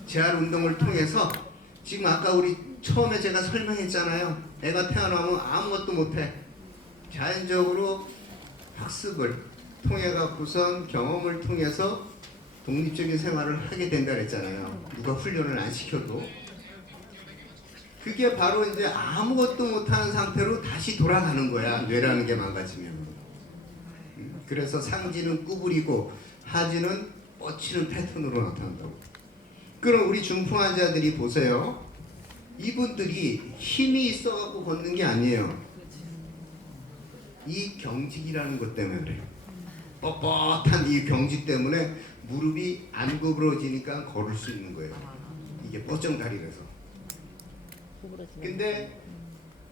재활 운동을 통해서 지금 아까 우리 처음에 제가 설명했잖아요. 애가 태어나면 아무것도 못해. 자연적으로 학습을 통해 갖고선 경험을 통해서 독립적인 생활을 하게 된다 그랬잖아요. 누가 훈련을 안 시켜도. 그게 바로 이제 아무것도 못하는 상태로 다시 돌아가는 거야. 뇌라는 게 망가지면. 그래서 상지는 구부리고 하지는 뻗치는 패턴으로 나타난다고. 그럼 우리 중풍 환자들이 보세요. 이분들이 힘이 있어갖고 걷는 게 아니에요. 이 경직이라는 것 때문에 그래요. 뻣뻣한 이 경직 때문에 무릎이 안 구부러지니까 걸을 수 있는 거예요. 이게 뻗정다리라서. 근데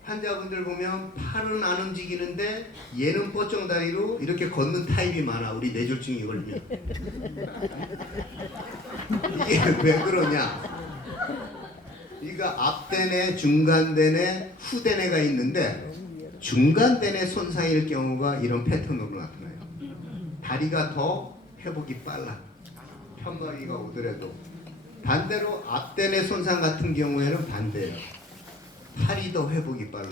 환자분들 보면 팔은 안 움직이는데 얘는 뻗정다리로 이렇게 걷는 타입이 많아. 우리 뇌졸중이 걸리면. 이게 왜 그러냐? 그러니까 앞대뇌, 중간대뇌, 후대뇌가 있는데 중간대뇌 손상일 경우가 이런 패턴으로 나타나요. 다리가 더 회복이 빨라. 편마비가 오더라도. 반대로 앞대뇌 손상 같은 경우에는 반대예요. 팔이 더 회복이 빨라.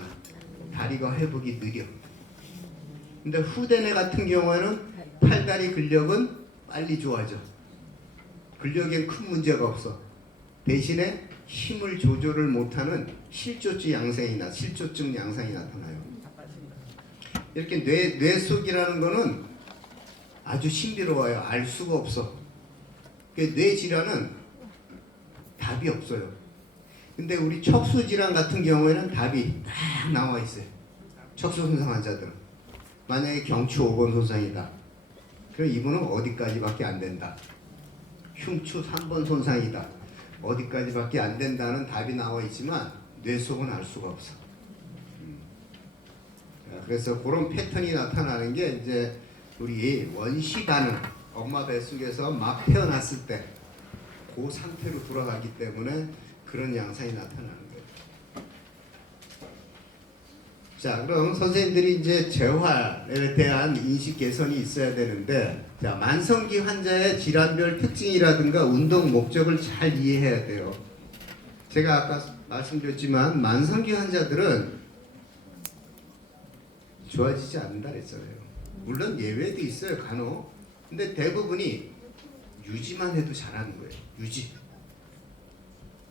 다리가 회복이 느려. 근데 후대뇌 같은 경우에는 팔다리 근력은 빨리 좋아져. 근력엔 큰 문제가 없어. 대신에 힘을 조절을 못하는 실조증 양상이 나타나요. 이렇게 뇌 속이라는 거는 아주 신비로워요. 알 수가 없어. 뇌 질환은 답이 없어요. 근데 우리 척수 질환 같은 경우에는 답이 딱 나와 있어요. 척수 손상 환자들은 만약에 경추 5번 손상이다. 그럼 이분은 어디까지밖에 안 된다. 흉추 3번 손상이다. 어디까지밖에 안 된다는 답이 나와 있지만 뇌 속은 알 수가 없어. 그래서 그런 패턴이 나타나는 게 이제 우리 원시 반응, 엄마 뱃속에서 막 태어났을 때 그 상태로 돌아가기 때문에 그런 양상이 나타나는 거예요. 자, 그럼 선생님들이 이제 재활에 대한 인식 개선이 있어야 되는데, 자, 만성기 환자의 질환별 특징이라든가 운동 목적을 잘 이해해야 돼요. 제가 아까 말씀드렸지만 만성기 환자들은 좋아지지 않는다 그랬잖아요. 물론 예외도 있어요, 간혹. 근데 대부분이 유지만 해도 잘하는 거예요. 유지.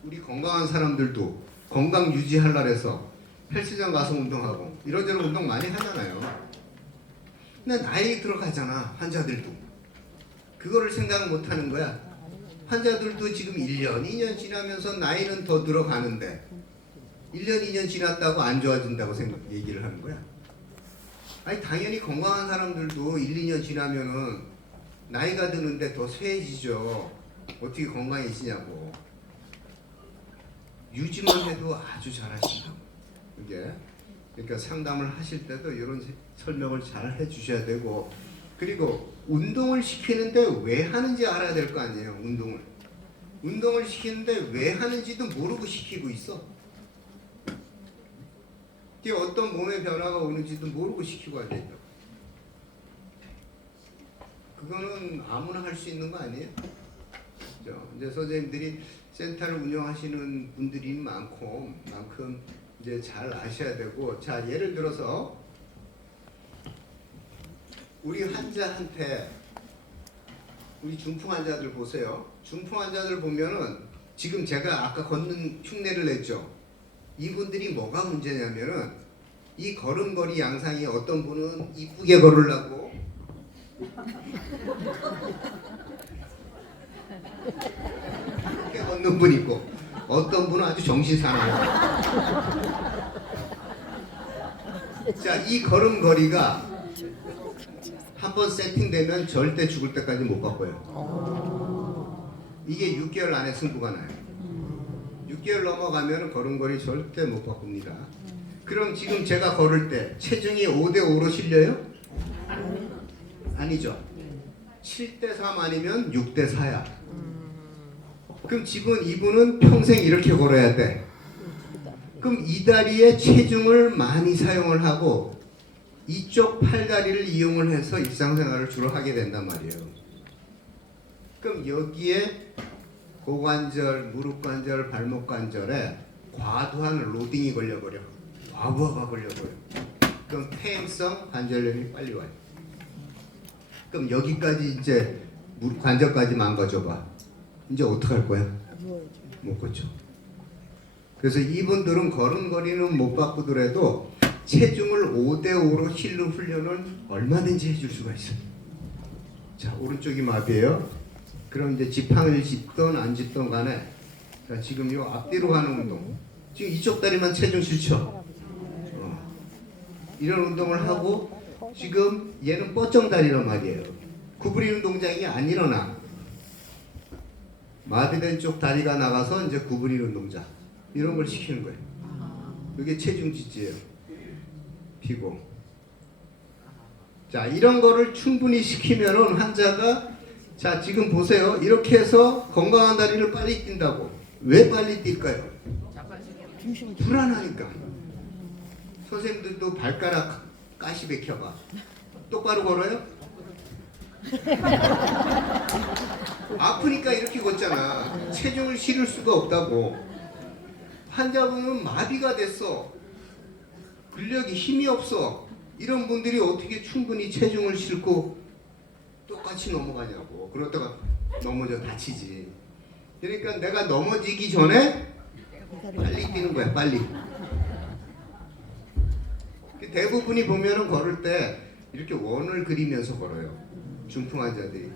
우리 건강한 사람들도 건강 유지하려고 해서 헬스장 가서 운동하고 이런저런 운동 많이 하잖아요. 근데 나이 들어가잖아, 환자들도. 그거를 생각 못 하는 거야. 환자들도 지금 1년, 2년 지나면서 나이는 더 들어가는데 1년, 2년 지났다고 안 좋아진다고 얘기를 하는 거야. 아니 당연히 건강한 사람들도 1, 2년 지나면은 나이가 드는데 더 쇠해지죠. 어떻게 건강해지냐고. 유지만 해도 아주 잘하신다고. 이게 그러니까 상담을 하실 때도 이런 설명을 잘 해주셔야 되고, 그리고 운동을 시키는데 왜 하는지 알아야 될 거 아니에요. 운동을 시키는데 왜 하는지도 모르고 시키고 있어. 이게 어떤 몸의 변화가 오는지도 모르고 시키고 앉아있다. 그거는 아무나 할 수 있는 거 아니에요? 그렇죠? 이제 선생님들이 센터를 운영하시는 분들이 많고 만큼 이제 잘 아셔야 되고, 자 예를 들어서 우리 환자한테 우리 중풍 환자들 보세요. 중풍 환자들 보면은 지금 제가 아까 걷는 흉내를 냈죠. 이분들이 뭐가 문제냐면은 이 걸음걸이 양상이 어떤 분은 이쁘게 걸으려고 이렇게 걷는 분 있고 어떤 분은 아주 정신 사나워요. 자, 이 걸음걸이가 한번 세팅되면 절대 죽을 때까지 못 바꿔요. 이게 6개월 안에 승부가 나요. 6개월 넘어가면 걸음걸이 절대 못 바꿉니다. 그럼 지금 제가 걸을 때 체중이 5대5로 실려요? 아니죠. 7대3 아니면 6대4야. 그럼 지금 이분은 평생 이렇게 걸어야 돼. 그럼 이 다리에 체중을 많이 사용을 하고 이쪽 팔다리를 이용을 해서 일상생활을 주로 하게 된단 말이에요. 그럼 여기에 고관절, 무릎관절, 발목관절에 과도한 로딩이 걸려버려. 과부하가 걸려버려. 그럼 퇴행성 관절염이 빨리 와요. 그럼 여기까지 이제 무릎관절까지 망가져봐. 이제 어떡할 거야? 못 걷죠. 그래서 이분들은 걸음걸이는 못 바꾸더라도 체중을 5대5로 힐로 훈련을 얼마든지 해줄 수가 있어요. 자, 오른쪽이 마비예요. 그럼 이제 지팡이를 짚던 안 짚던 간에 자, 지금 이 앞뒤로 가는 운동. 지금 이쪽 다리만 체중 실죠. 이런 운동을 하고 지금 얘는 뻗정다리란 말이에요. 구부리는 동작이 안 일어나. 마비된 쪽 다리가 나가서 이제 구부리는 동작. 이런 걸 시키는 거예요. 이게 체중 지지예요. 피고. 자, 이런 거를 충분히 시키면은 환자가 자, 지금 보세요. 이렇게 해서 건강한 다리를 빨리 뛴다고. 왜 빨리 뛸까요? 불안하니까. 선생님들도 발가락 가시 베켜봐. 똑바로 걸어요? 아프니까 이렇게 걷잖아. 체중을 실을 수가 없다고. 환자분은 마비가 됐어. 근력이 힘이 없어. 이런 분들이 어떻게 충분히 체중을 싣고 똑같이 넘어가냐고. 그러다가 넘어져 다치지. 그러니까 내가 넘어지기 전에 빨리 뛰는 거야. 빨리. 대부분이 보면은 걸을 때 이렇게 원을 그리면서 걸어요. 중풍 환자들이.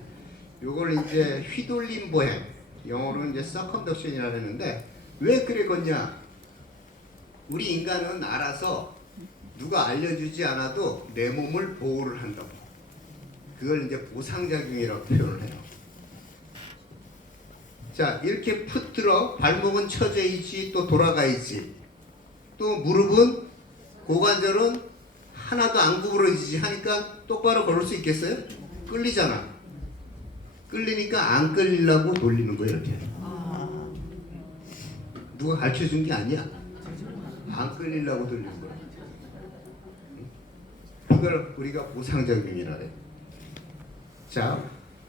요걸 이제 휘돌림 보행, 영어로는 이제 서컨덕션이라고 하는데 왜 그래 걷냐? 우리 인간은 알아서 누가 알려주지 않아도 내 몸을 보호를 한다고. 그걸 이제 보상작용이라고 표현을 해요. 자, 이렇게 푹 들어 발목은 처져 있지 또 돌아가 있지. 또 무릎은 고관절은 하나도 안 구부러지지 하니까 똑바로 걸을 수 있겠어요? 끌리잖아. 끌리니까 안 끌리려고 돌리는 거예요. 이렇게. 누가 가르쳐준 게 아니야. 안 끌리려고 돌리는 거야. 그걸 우리가 보상작용이라 해. 자,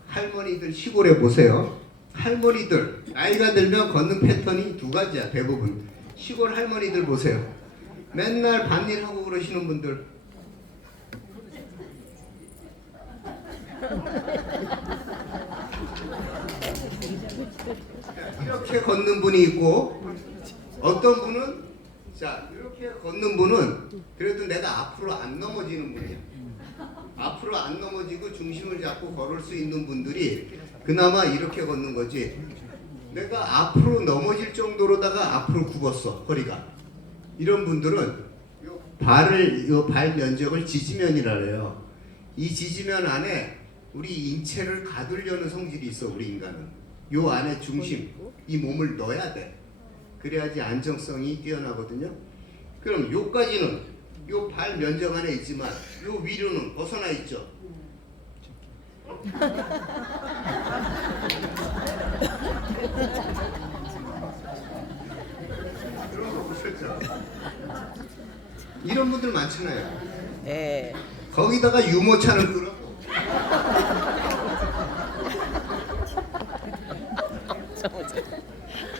할머니들 시골에 보세요. 할머니들 나이가 들면 걷는 패턴이 두 가지야. 대부분 시골 할머니들 보세요. 맨날 밭일하고 그러시는 분들 이렇게 걷는 분이 있고 어떤 분은 자 이렇게 걷는 분은 그래도 내가 앞으로 안 넘어지는 분이야. 앞으로 안 넘어지고 중심을 잡고 걸을 수 있는 분들이 그나마 이렇게 걷는 거지. 내가 앞으로 넘어질 정도로다가 앞으로 굽었어 허리가. 이런 분들은 요 발 면적을 지지면이라 그래요. 이 지지면 안에 우리 인체를 가두려는 성질이 있어. 우리 인간은 요 안에 중심 이 몸을 넣어야 돼. 그래야지 안정성이 뛰어나거든요. 그럼 요까지는 요 발 면적 안에 있지만 요 위로는 벗어나 있죠. 그런 거 보셨죠? 이런 분들 많잖아요. 네. 거기다가 유모차는 끌어고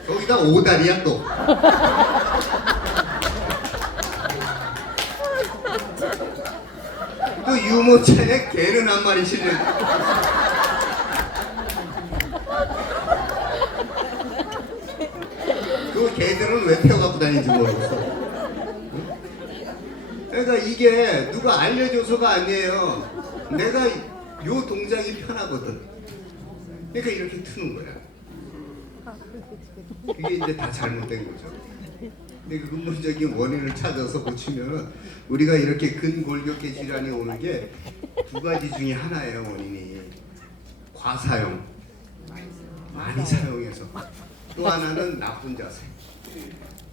거기다 오다리야 또. 또 유모차에 개는 한 마리 실려. 그 개들은 왜 태워갖고 다니는지 모르겠어. 응? 그러니까 이게 누가 알려줘서가 아니에요. 내가 요 동작이 편하거든. 그러니까 이렇게 트는 거야. 그게 이제 다 잘못된 거죠. 근데 그 근본적인 원인을 찾아서 고치면은 우리가 이렇게 근골격계 질환이 오는 게 두 가지 중에 하나예요. 원인이 과사용, 많이 사용해서. 또 하나는 나쁜 자세.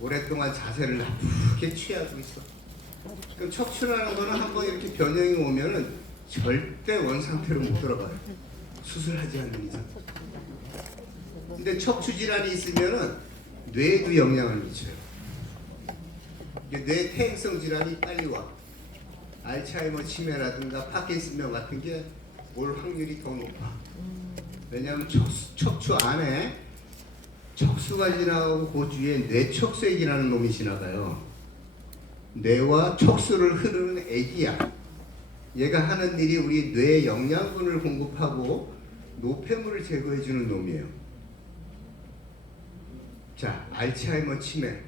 오랫동안 자세를 나쁘게 취하고 있어. 그럼 척추라는 거는 한번 이렇게 변형이 오면은 절대 원 상태로 못 들어가요. 수술하지 않는 이상. 근데 척추 질환이 있으면은 뇌에도 영향을 미쳐요. 뇌 퇴행성 질환이 빨리 와. 알츠하이머 치매라든가 파킨슨병 같은 게 올 확률이 더 높아. 왜냐하면 척추 안에 척수가 지나가고 그 주위에 뇌척수액이라는 놈이 지나가요. 뇌와 척수를 흐르는 액이야. 얘가 하는 일이 우리 뇌에 영양분을 공급하고 노폐물을 제거해주는 놈이에요. 자, 알츠하이머 치매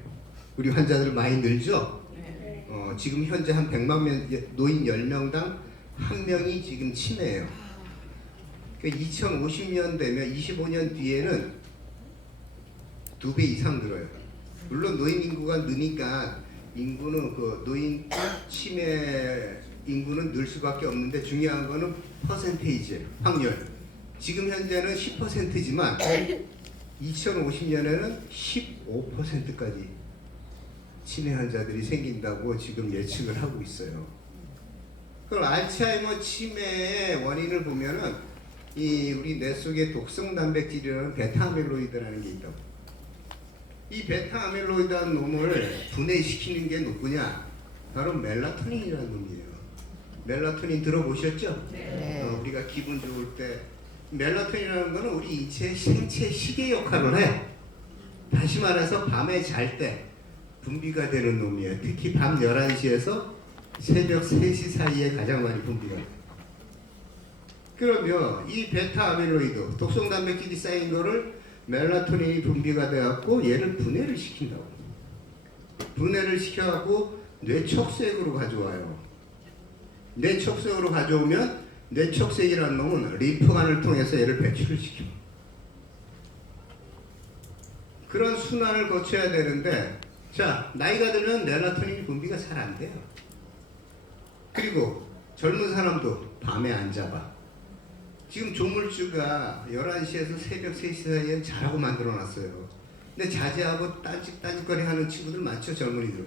우리 환자들 많이 늘죠? 지금 현재 한 100만 명 노인 10명당 1명이 지금 치매예요. 그러니까 2050년 되면 25년 뒤에는 2배 이상 늘어요. 물론 노인 인구가 느니까 인구는 그 노인 치매 인구는 늘 수밖에 없는데 중요한 거는 퍼센테이지 확률. 지금 현재는 10%지만 2050년에는 15%까지 치매 환자들이 생긴다고 지금 예측을 하고 있어요. 그럼 알츠하이머 치매의 원인을 보면은 이 우리 뇌 속에 독성 단백질이라는 베타아밀로이드라는 게 있다고. 이 베타아밀로이드라는 놈을 분해시키는 게 누구냐? 바로 멜라토닌이라는 놈이에요. 멜라토닌 들어보셨죠? 네. 우리가 기분 좋을 때 멜라토닌이라는 거는 우리 인체의 생체 시계 역할을 해. 다시 말해서 밤에 잘 때 분비가 되는 놈이에요. 특히 밤 11시에서 새벽 3시 사이에 가장 많이 분비가 돼요. 그러면 이 베타아밀로이드, 독성 단백질이 쌓인 거를 멜라토닌이 분비가 돼갖고 얘를 분해를 시킨다고. 분해를 시켜갖고 뇌척수액으로 가져와요. 뇌척수액으로 가져오면 뇌척수액이라는 놈은 림프관을 통해서 얘를 배출을 시켜. 그런 순환을 거쳐야 되는데 자, 나이가 들면 멜라토닌 분비가 잘 안 돼요. 그리고 젊은 사람도 밤에 안 잡아. 지금 조물주가 11시에서 새벽 3시 사이엔 자라고 만들어놨어요. 근데 자제하고 딴짓거리 하는 친구들 많죠, 젊은이들.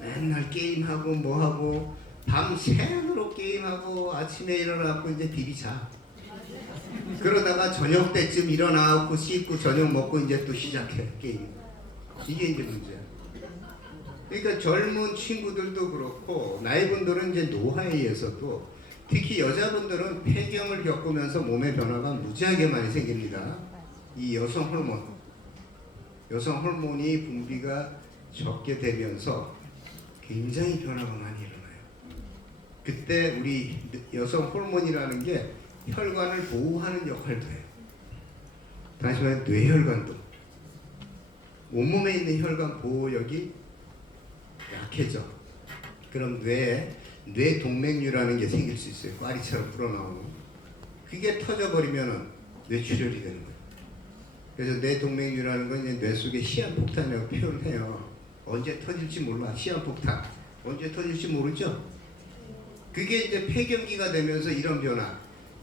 맨날 게임하고 뭐하고 밤새도록 게임하고 아침에 일어나고 이제 디비 자. 그러다가 저녁 때쯤 일어나고 씻고 저녁 먹고 이제 또 시작해, 게임. 이게 이제 문제야. 그러니까 젊은 친구들도 그렇고 나이분들은 이제 노화에 의해서도 특히 여자분들은 폐경을 겪으면서 몸의 변화가 무지하게 많이 생깁니다. 이 여성 호르몬이 분비가 적게 되면서 굉장히 변화가 많이 일어나요. 그때 우리 여성 호르몬이라는 게 혈관을 보호하는 역할도 해요. 다시 말해 뇌혈관도 온몸에 있는 혈관 보호력이 약해져. 그럼 뇌 동맥류라는 게 생길 수 있어요. 꽈리처럼 불어나오는. 그게 터져버리면 뇌출혈이 되는 거예요. 그래서 뇌 동맥류라는 건 이제 뇌 속에 시한폭탄이라고 표현을 해요. 언제 터질지 몰라. 시한폭탄. 언제 터질지 모르죠. 그게 이제 폐경기가 되면서 이런 변화.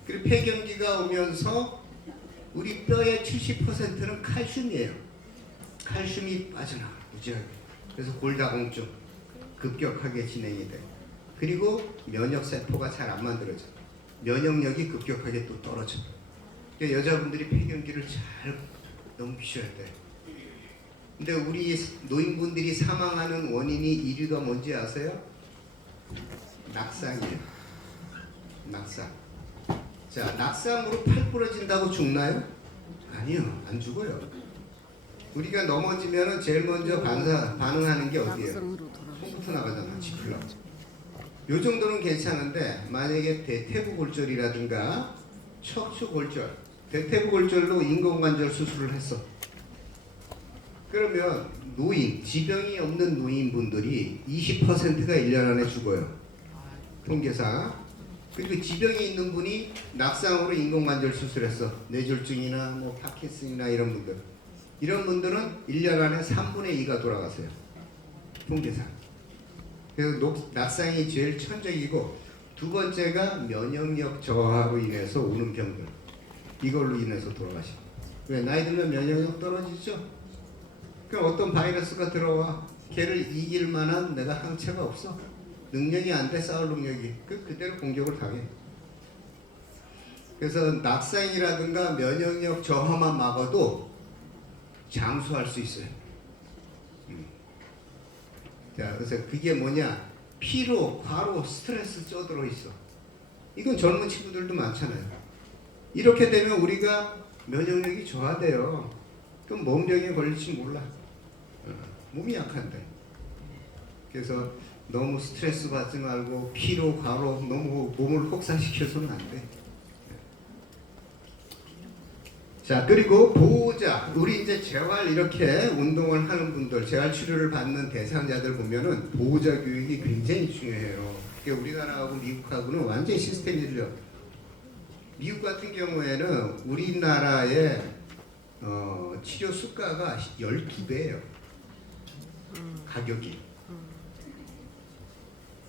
그리고 폐경기가 오면서 우리 뼈의 70%는 칼슘이에요. 칼슘이 빠져나가 무지하게. 그래서 골다공증 급격하게 진행이 돼. 그리고 면역세포가 잘 안 만들어져. 면역력이 급격하게 또 떨어져. 그러니까 여자분들이 폐경기를 잘 넘기셔야 돼. 근데 우리 노인분들이 사망하는 원인이 1위가 뭔지 아세요? 낙상이에요. 낙상. 자, 낙상으로 팔 부러진다고 죽나요? 아니요, 안 죽어요. 우리가 넘어지면은 제일 먼저 반응하는 게 어디예요? 손부터 나가잖아, 짚으려고. 요 정도는 괜찮은데 만약에 대퇴부골절이라든가 척추골절, 대퇴부골절로 인공관절 수술을 했어. 그러면 노인, 지병이 없는 노인분들이 20%가 1년 안에 죽어요. 통계상. 그리고 지병이 있는 분이 낙상으로 인공관절 수술했어. 뇌졸중이나 뭐 파킨슨이나 이런 분들. 이런 분들은 1년 안에 3분의 2가 돌아가세요. 통계상. 그래서 낙상이 제일 천적이고 두 번째가 면역력 저하로 인해서 오는 병들. 이걸로 인해서 돌아가십니다. 왜? 나이 들면 면역력 떨어지죠? 그럼 어떤 바이러스가 들어와. 걔를 이길 만한 내가 항체가 없어. 능력이 안 돼, 싸울 능력이. 그대로 공격을 당해. 그래서 낙상이라든가 면역력 저하만 막아도 장수할 수 있어요. 자, 그래서 그게 뭐냐? 피로, 과로, 스트레스 쪄들어 있어. 이건 젊은 친구들도 많잖아요. 이렇게 되면 우리가 면역력이 저하돼요. 그럼 뭔 병에 걸릴지 몰라. 몸이 약한데. 그래서 너무 스트레스 받지 말고 피로, 과로 너무 몸을 혹사시켜서는 안 돼. 자, 그리고 보호자, 우리 이제 재활 이렇게 운동을 하는 분들, 재활 치료를 받는 대상자들 보면은 보호자 교육이 굉장히 중요해요. 그게 우리나라하고 미국하고는 완전히 시스템이 틀려. 미국 같은 경우에는 우리나라의 치료 수가가 12배예요. 가격이.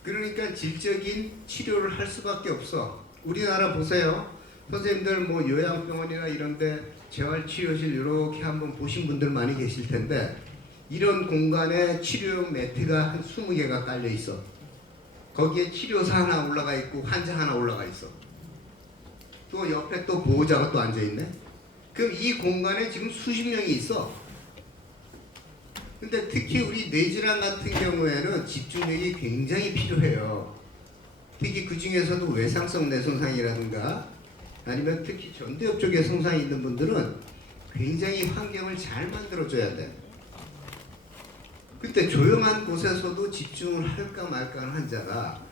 그러니까 질적인 치료를 할 수밖에 없어. 우리나라 보세요. 선생님들 뭐 요양병원이나 이런데 재활치료실 이렇게 한번 보신 분들 많이 계실 텐데 이런 공간에 치료용 매트가 한 20개가 깔려 있어. 거기에 치료사 하나 올라가 있고 환자 하나 올라가 있어. 또 옆에 또 보호자가 또 앉아 있네. 그럼 이 공간에 지금 수십 명이 있어. 근데 특히 우리 뇌질환 같은 경우에는 집중력이 굉장히 필요해요. 특히 그 중에서도 외상성 뇌손상이라든가 아니면 특히 전두엽 쪽에 손상이 있는 분들은 굉장히 환경을 잘 만들어줘야 돼. 그때 조용한 곳에서도 집중을 할까 말까 하는 환자가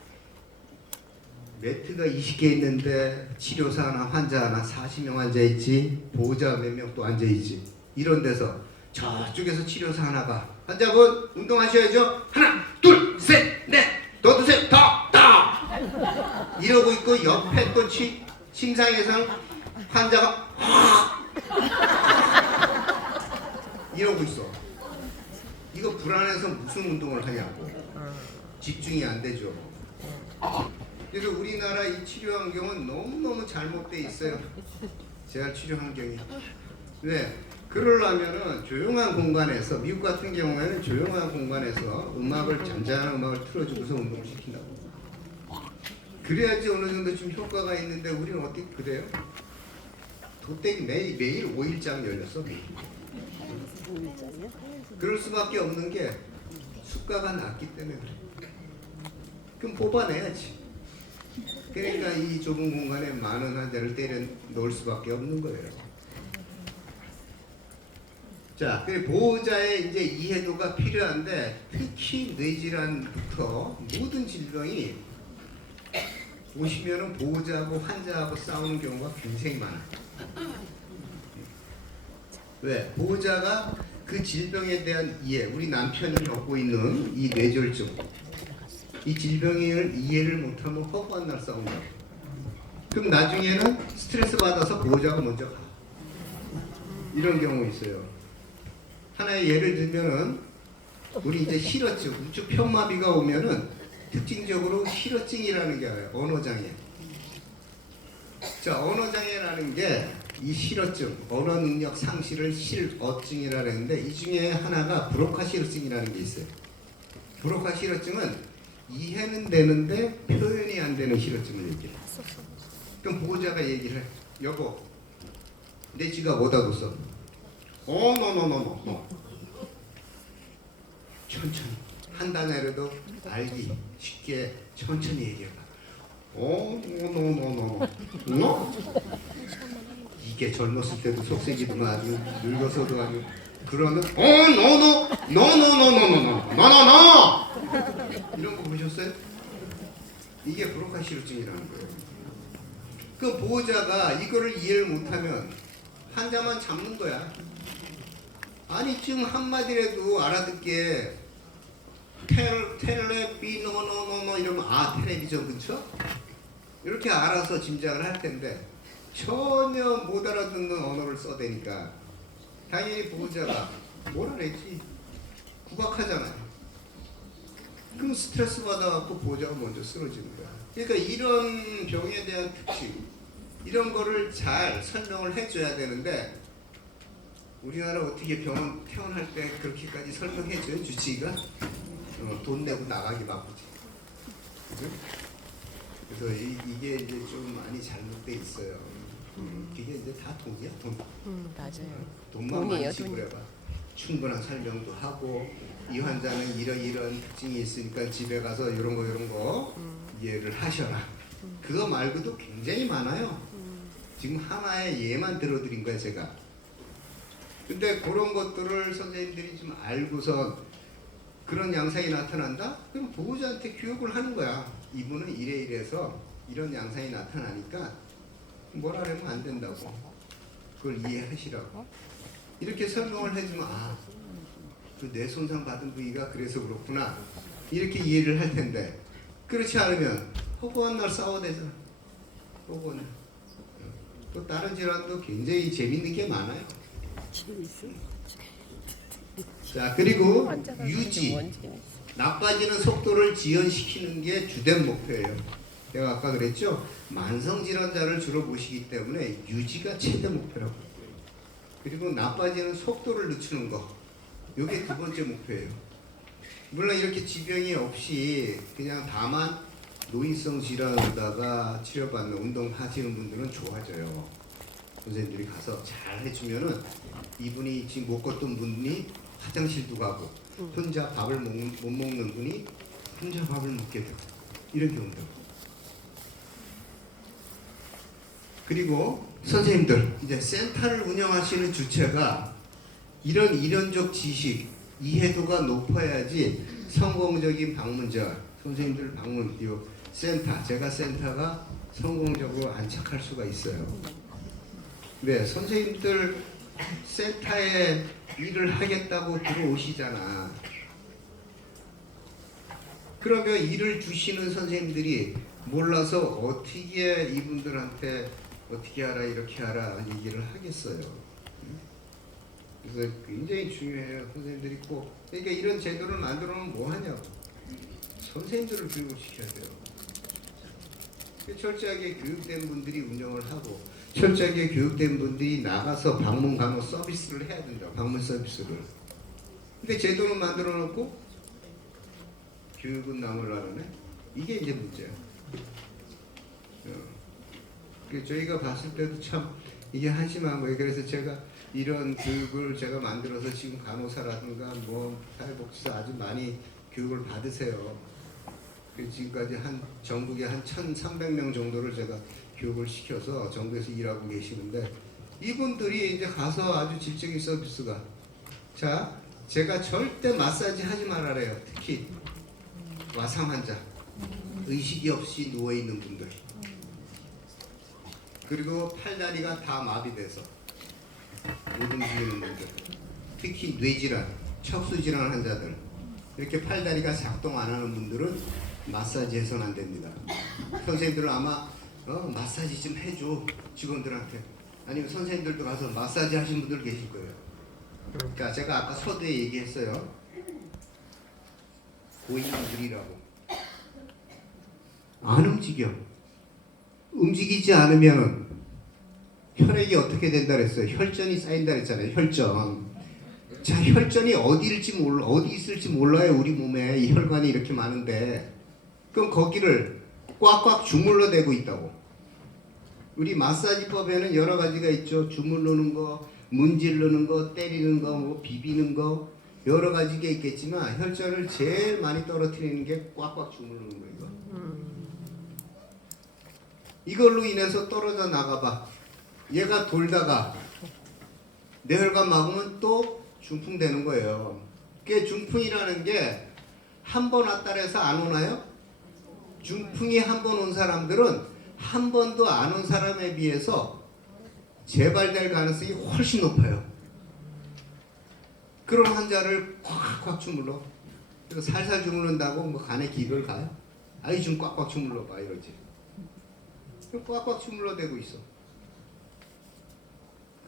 매트가 20개 있는데 치료사 하나, 환자 하나, 40명 앉아있지, 보호자 몇 명 또 앉아있지. 이런 데서 저쪽에서 치료사 하나가 환자분 운동하셔야죠. 하나, 둘, 셋, 넷, 더 드세요, 더. 이러고 있고 옆에 또 심상에서는 환자가 이러고 있어. 이거 불안해서 무슨 운동을 하냐고. 집중이 안 되죠. 그래서 우리나라 이 치료 환경은 너무너무 잘못돼 있어요. 재활 치료 환경이. 네. 그러려면은 조용한 공간에서, 미국 같은 경우에는 조용한 공간에서 잔잔한 음악을 틀어주고서 운동을 시킨다고. 그래야지 어느 정도 좀 효과가 있는데 우리는 어떻게 그래요? 도떼기 매일 5일장 열렸어. 매일. 그럴 수밖에 없는 게 수가가 낮기 때문에 그래. 그럼 뽑아내야지. 그러니까 이 좁은 공간에 많은 환자를 때려 넣을 수밖에 없는 거예요. 자, 보호자의 이제 이해도가 필요한데 특히 뇌질환부터 모든 질병이 보시면은 보호자하고 환자하고 싸우는 경우가 굉장히 많아요. 왜? 보호자가 그 질병에 대한 이해, 우리 남편이 겪고 있는 이 뇌졸중, 이 질병을 이해를 못하면 허구한 날 싸운다. 그럼 나중에는 스트레스 받아서 보호자가 먼저 가. 이런 경우 있어요. 하나의 예를 들면은 우리 이제 실어증, 우측 편마비가 오면은 특징적으로 실어증이라는 게 와요. 언어장애. 자, 언어장애라는 게 이 실어증, 언어 능력 상실을 실어증이라고 하는데 이 중에 하나가 브로카 실어증이라는 게 있어요. 브로카 실어증은 이해는 되는데 표현이 안 되는 실어증을 얘기해요. 그럼 보호자가 얘기를 해. 여보, 내 지갑 어디다 뒀어? 노. 천천히. 한 단어라도 알기 쉽게 천천히 얘기해봐. 노? 이게 젊었을 때도 속색이더만 아주 늙어서도 아주 그러면 노 이런 거 보셨어요? 이게 브로카시루증이라는 거예요. 그 보호자가 이거를 이해를 못하면 환자만 잡는 거야. 아니 지금 한마디라도 알아듣게 텔레비노노노노 이러면 아 텔레비전 그쵸? 이렇게 알아서 짐작을 할 텐데 전혀 못 알아듣는 언어를 써대니까 당연히 보호자가 몰아내지. 구박하잖아요. 그럼 스트레스 받아갖고 보호자가 먼저 쓰러지는 거야. 그러니까 이런 병에 대한 특징 이런 거를 잘 설명을 해줘야 되는데 우리나라 어떻게 병원 퇴원할 때 그렇게까지 설명해줘요? 주치의가? 돈 내고 나가기 바쁘지. 그죠? 그래서 이게 이제 좀 많이 잘못돼 있어요. 그게 이제 다 돈이야, 돈. 맞아요. 돈만 많이 지불해봐. 충분한 설명도 하고 이 환자는 이런 특징이 있으니까 집에 가서 이런 거 이해를 하셔라. 그거 말고도 굉장히 많아요. 지금 하나의 예만 들어드린 거야 제가. 근데 그런 것들을 선생님들이 좀 알고서 그런 양상이 나타난다? 그럼 보호자한테 교육을 하는 거야. 이분은 이래서 이런 양상이 나타나니까 뭐라 하면 안 된다고. 그걸 이해하시라고. 이렇게 설명을 해주면 아, 그 뇌 손상 받은 부위가 그래서 그렇구나. 이렇게 이해를 할 텐데 그렇지 않으면 허구한 날 싸워대잖아. 허구한 날. 또 다른 질환도 굉장히 재밌는 게 많아요. 자 그리고 유지. 나빠지는 속도를 지연시키는 게 주된 목표예요. 제가 아까 그랬죠. 만성질환자를 주로 보시기 때문에 유지가 최대 목표라고. 그리고 나빠지는 속도를 늦추는 거. 이게 두 번째 목표예요. 물론 이렇게 지병이 없이 그냥 다만 노인성 질환으로다가 치료받는 운동하시는 분들은 좋아져요. 선생님들이 가서 잘 해주면은 이분이 지금 못 걷던 분이 화장실도 가고 혼자 밥을 못 먹는 분이 혼자 밥을 먹게 되고 이런 경우도. 그리고 선생님들 이제 센터를 운영하시는 주체가 이런 이론적 지식 이해도가 높아야지 성공적인 방문자 선생님들 방문 이 센터 제가 센터가 성공적으로 안착할 수가 있어요. 네, 선생님들 센터에 일을 하겠다고 들어오시잖아. 그러면 일을 주시는 선생님들이 몰라서 어떻게 이분들한테 어떻게 하라 이렇게 하라 얘기를 하겠어요. 그래서 굉장히 중요해요. 선생님들이 꼭 그러니까 이런 제도를 만들어 놓으면 뭐 하냐고. 선생님들을 교육을 시켜야 돼요. 철저하게 교육된 분들이 운영을 하고 철저하게 교육된 분들이 나가서 방문 간호 서비스를 해야 된다. 방문 서비스를. 근데 제도는 만들어 놓고 교육은 남으려네. 이게 이제 문제야. 저희가 봤을 때도 참 이게 한심한 거예요. 그래서 제가 이런 교육을 제가 만들어서 지금 간호사라든가 뭐 사회복지사 아주 많이 교육을 받으세요. 지금까지 한 전국에 한 1,300명 정도를 제가 교육을 시켜서 정부에서 일하고 계시는데 이분들이 이제 가서 아주 질적인 서비스가 자 제가 절대 마사지 하지 말아래요. 특히 와상 환자 의식이 없이 누워있는 분들 그리고 팔다리가 다 마비돼서 못 움직이는 분들 특히 뇌질환 척수질환 환자들 이렇게 팔다리가 작동 안 하는 분들은 마사지 해서는 안 됩니다. 선생님들은 아마 마사지 좀 해줘 직원들한테 아니면 선생님들도 가서 마사지 하신 분들 계실 거예요. 그러니까 제가 아까 서두에 얘기했어요. 고인물들이라고 안 움직여. 움직이지 않으면 혈액이 어떻게 된다 그랬어요. 혈전이 쌓인다 그랬잖아요. 혈전. 자 혈전이 어디일지 몰라 어디 있을지 몰라요. 우리 몸에 이 혈관이 이렇게 많은데 그럼 거기를 꽉꽉 주물러 대고 있다고. 우리 마사지법에는 여러 가지가 있죠. 주물르는 거, 문지르는 거, 때리는 거, 뭐 비비는 거 여러 가지가 있겠지만 혈전을 제일 많이 떨어뜨리는 게 꽉꽉 주물르는 거예요. 이걸로 인해서 떨어져 나가봐. 얘가 돌다가 뇌혈관 막으면 또 중풍되는 거예요. 그게 중풍이라는 게 한 번 왔다 해서 안 오나요? 중풍이 한 번 온 사람들은 한 번도 안 온 사람에 비해서 재발될 가능성이 훨씬 높아요. 그런 환자를 꽉꽉 주물러. 그래서 살살 주물른다고 뭐 간에 기별 가요? 아이 좀 꽉꽉 주물러 봐 이러지. 꽉꽉 주물러 대고 있어.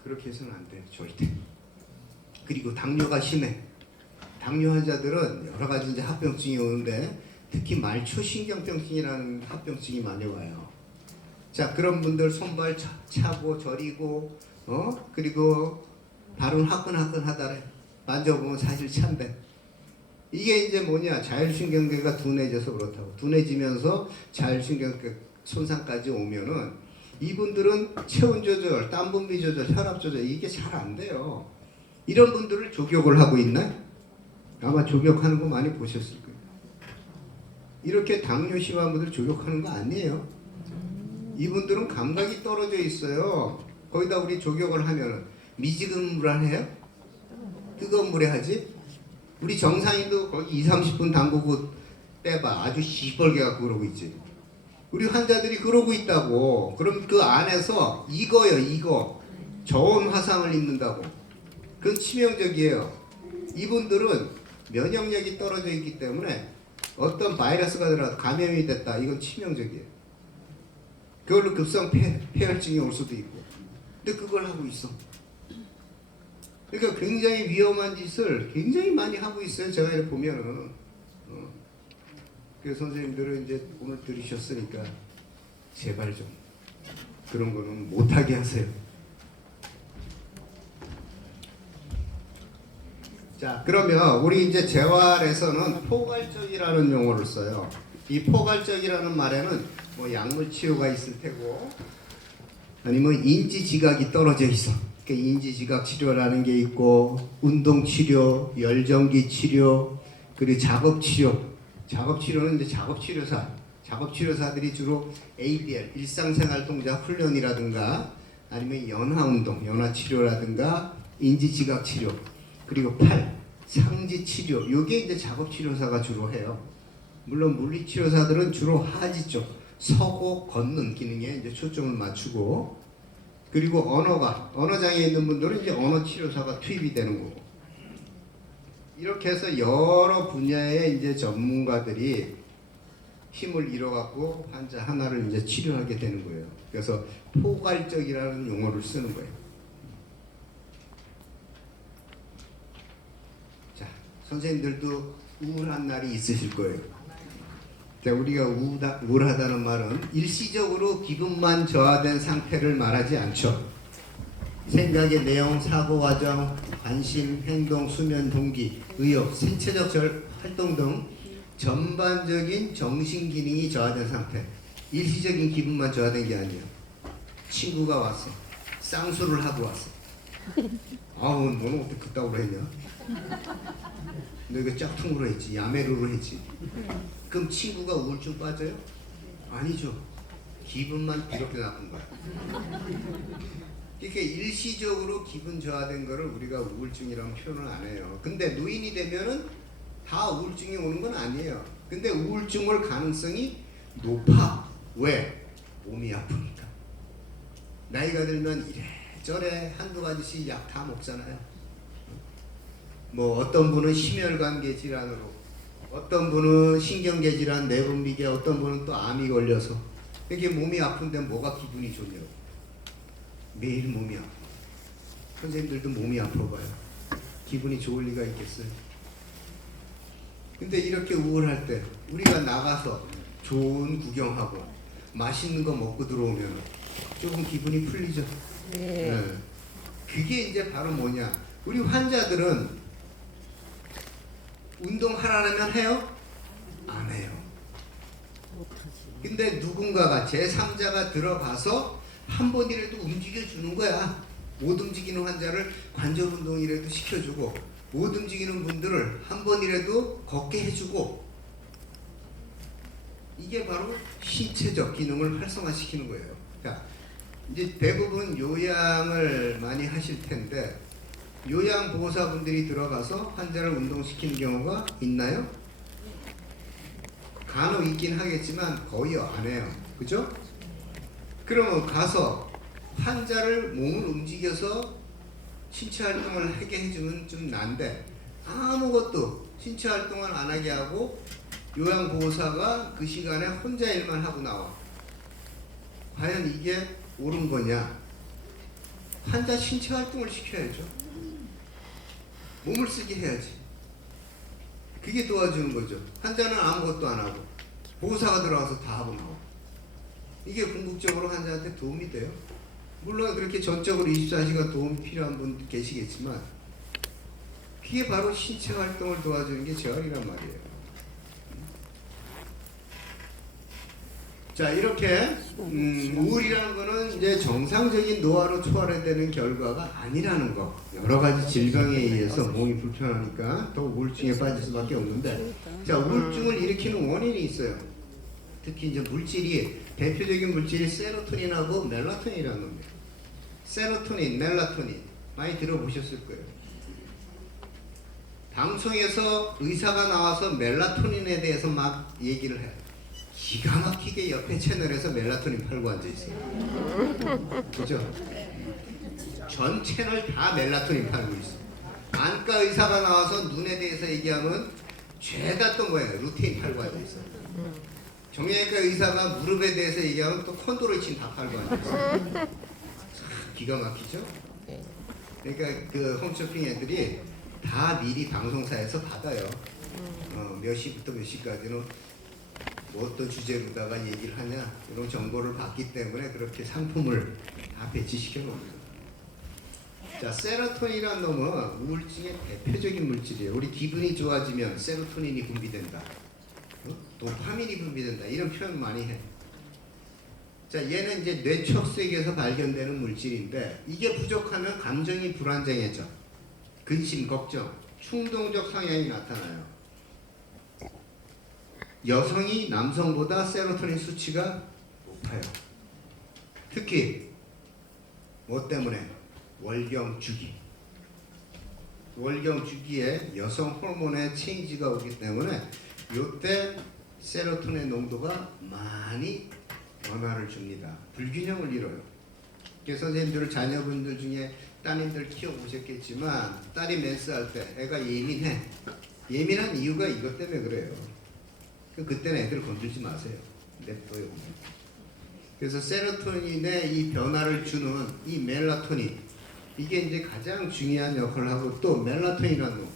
그렇게 해서는 안 돼, 절대. 그리고 당뇨가 심해. 당뇨 환자들은 여러 가지 이제 합병증이 오는데 특히 말초신경병증이라는 합병증이 많이 와요. 자, 그런 분들 손발 차고 저리고 그리고 발은 화끈화끈하다래. 만져보면 사실 찬데. 이게 이제 뭐냐, 자율신경계가 둔해져서 그렇다고. 둔해지면서 자율신경계 손상까지 오면은 이분들은 체온 조절, 땀 분비 조절, 혈압 조절 이게 잘 안 돼요. 이런 분들을 조격을 하고 있나? 아마 조격하는 거 많이 보셨을 거예요. 이렇게 당뇨 심한 분들 조격하는 거 아니에요. 이분들은 감각이 떨어져 있어요. 거기다 우리 조격을 하면은 미지근 물 안 해요? 뜨거운 물에 하지? 우리 정상인도 거기 2, 30분 담그고 빼봐. 아주 시뻘게 갖고 그러고 있지. 우리 환자들이 그러고 있다고. 그럼 그 안에서 이거요, 이거. 저온 화상을 입는다고. 그건 치명적이에요. 이분들은 면역력이 떨어져 있기 때문에 어떤 바이러스가 들어와서 감염이 됐다. 이건 치명적이에요. 그걸로 급성 폐혈증이 올 수도 있고. 근데 그걸 하고 있어. 그러니까 굉장히 위험한 짓을 굉장히 많이 하고 있어요. 제가 이렇게 보면은. 그래서 선생님들은 이제 오늘 들으셨으니까 제발 좀 그런 거는 못하게 하세요. 자, 그러면 우리 이제 재활에서는 포괄적이라는 용어를 써요. 이 포괄적이라는 말에는 뭐 약물 치료가 있을 테고 아니면 인지 지각이 떨어져 있어. 그러니까 인지 지각 치료라는 게 있고 운동 치료, 열정기 치료, 그리고 작업 치료. 작업 치료는 이제 작업 치료사들이 주로 ADL, 일상생활 동작 훈련이라든가 아니면 연화 운동, 연화 치료라든가 인지 지각 치료, 그리고 팔, 상지 치료. 요게 이제 작업 치료사가 주로 해요. 물론 물리 치료사들은 주로 하지 쪽, 서고 걷는 기능에 이제 초점을 맞추고, 그리고 언어장애 있는 분들은 이제 언어 치료사가 투입이 되는 거고. 이렇게 해서 여러 분야의 이제 전문가들이 힘을 잃어갖고 환자 하나를 이제 치료하게 되는 거예요. 그래서 포괄적이라는 용어를 쓰는 거예요. 자, 선생님들도 우울한 날이 있으실 거예요. 자, 우리가 우울하다는 말은 일시적으로 기분만 저하된 상태를 말하지 않죠. 생각의 내용, 사고 과정, 관심, 행동, 수면 동기, 의욕, 신체적 활동 등 전반적인 정신 기능이 저하된 상태. 일시적인 기분만 저하된 게 아니에요. 친구가 왔어. 쌍수를 하고 왔어. 아우, 너는 어떻게 그따구로 했냐? 너 이거 짝퉁으로 했지. 야매루로 했지. 그럼 친구가 우울증 빠져요? 아니죠. 기분만 이렇게 나쁜 거야. 이렇게 일시적으로 기분 저하된 거를 우리가 우울증이라고 표현을 안 해요. 근데 노인이 되면은 다 우울증이 오는 건 아니에요. 근데 우울증 올 가능성이 높아. 왜? 몸이 아프니까. 나이가 들면 이래저래 한두 가지씩 약 다 먹잖아요. 뭐 어떤 분은 심혈관계 질환으로, 어떤 분은 신경계 질환, 내분비계, 어떤 분은 또 암이 걸려서. 이게 몸이 아픈데 뭐가 기분이 좋냐고. 매일 몸이 아파. 선생님들도 몸이 아파봐요. 기분이 좋을 리가 있겠어요? 근데 이렇게 우울할 때 우리가 나가서 좋은 구경하고 맛있는 거 먹고 들어오면 조금 기분이 풀리죠. 네. 그게 이제 바로 뭐냐, 우리 환자들은 운동하라면 해요? 안 해요. 근데 누군가가 제3자가 들어가서 한 번이라도 움직여주는 거야. 못 움직이는 환자를 관절 운동이라도 시켜주고, 못 움직이는 분들을 한 번이라도 걷게 해주고, 이게 바로 신체적 기능을 활성화시키는 거예요. 자, 이제 대부분 요양을 많이 하실 텐데, 요양보호사분들이 들어가서 환자를 운동시키는 경우가 있나요? 간혹 있긴 하겠지만 거의 안 해요. 그죠? 그러면 가서 환자를 몸을 움직여서 신체 활동을 하게 해주면 좀 난데 아무것도 신체 활동을 안 하게 하고 요양보호사가 그 시간에 혼자 일만 하고 나와. 과연 이게 옳은 거냐? 환자 신체 활동을 시켜야죠. 몸을 쓰게 해야지. 그게 도와주는 거죠. 환자는 아무것도 안 하고 보호사가 들어와서 다 하고 나오고. 이게 궁극적으로 환자한테 도움이 돼요. 물론 그렇게 전적으로 24시간 도움이 필요한 분 계시겠지만 그게 바로 신체 활동을 도와주는 게 재활이란 말이에요. 자, 이렇게 우울이라는 거는 이제 정상적인 노화로 초월해되는 결과가 아니라는 거. 여러 가지 질병에 의해서 몸이 불편하니까 또 우울증에 빠질 수밖에 없는데, 자, 우울증을 일으키는 원인이 있어요. 특히 이제 물질이, 대표적인 물질이 세로토닌하고 멜라토닌이라는 겁니다. 세로토닌, 멜라토닌 많이 들어보셨을 거예요. 방송에서 의사가 나와서 멜라토닌에 대해서 막 얘기를 해요. 기가 막히게 옆에 채널에서 멜라토닌 팔고 앉아있어요. 그죠? 전 채널 다 멜라토닌 팔고 있어요. 안과 의사가 나와서 눈에 대해서 얘기하면 죄다 또 뭐예요? 루테인 팔고 앉아있어요. 정형외과 의사가 무릎에 대해서 얘기하면 또 콘드로이친 다 팔고 앉아있어요. 기가 막히죠? 그러니까 그 홈쇼핑 애들이 다 미리 방송사에서 받아요. 몇 시부터 몇 시까지는 뭐 어떤 주제로다가 얘기를 하냐 이런 정보를 받기 때문에 그렇게 상품을 다 배치시켜 놓습니다. 자, 세로토닌이란 놈은 우울증의 대표적인 물질이에요. 우리 기분이 좋아지면 세로토닌이 분비된다, 도파민이 분비된다, 이런 표현 많이 해. 자, 얘는 이제 뇌척색에서 발견되는 물질인데 이게 부족하면 감정이 불안정해져. 근심, 걱정, 충동적 성향이 나타나요. 여성이 남성보다 세로토닌 수치가 높아요. 특히 뭐 때문에? 월경 주기. 월경 주기에 여성 호르몬의 체인지가 오기 때문에 이때 세로토닌 농도가 많이 변화를 줍니다. 불균형을 이뤄요. 그래서 선생님들 자녀분들 중에 따님들 키워보셨겠지만 딸이 멘스할 때 애가 예민해. 예민한 이유가 이것 때문에 그래요. 그때는 애들 건들지 마세요. 냅둬요. 그래서 세로토닌의 이 변화를 주는 이 멜라토닌, 이게 이제 가장 중요한 역할을 하고, 또 멜라토닌이라는 거,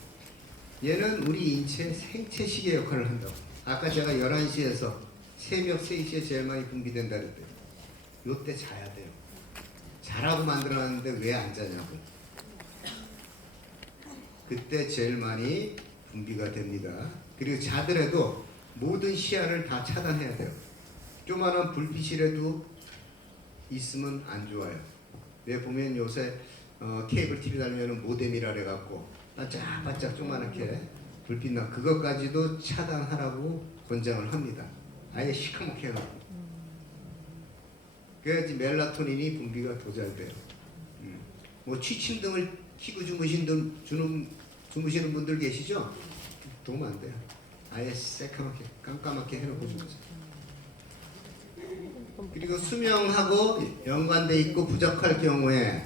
얘는 우리 인체 생체 시계 역할을 한다고. 아까 제가 11시에서 새벽 3시에 제일 많이 분비된다 그랬대요. 요때 자야 돼요. 자라고 만들어놨는데 왜 안 자냐고. 그때 제일 많이 분비가 됩니다. 그리고 자더라도 모든 시야를 다 차단해야 돼요. 조그마한 불빛이라도 있으면 안 좋아요. 왜 보면 요새 케이블 TV 달면 모뎀이라 그래갖고 반짝반짝 조그맣게 불빛 나, 그것까지도 차단하라고 권장을 합니다. 아예 시커멓게 해놓고. 그래야지 멜라토닌이 분비가 더 잘 돼요. 뭐 취침등을 켜고 주무시는 분들 계시죠? 도움 안 돼요. 아예 새까맣게 깜깜하게 해놓고 주무세요. 그리고 수명하고 연관돼 있고 부족할 경우에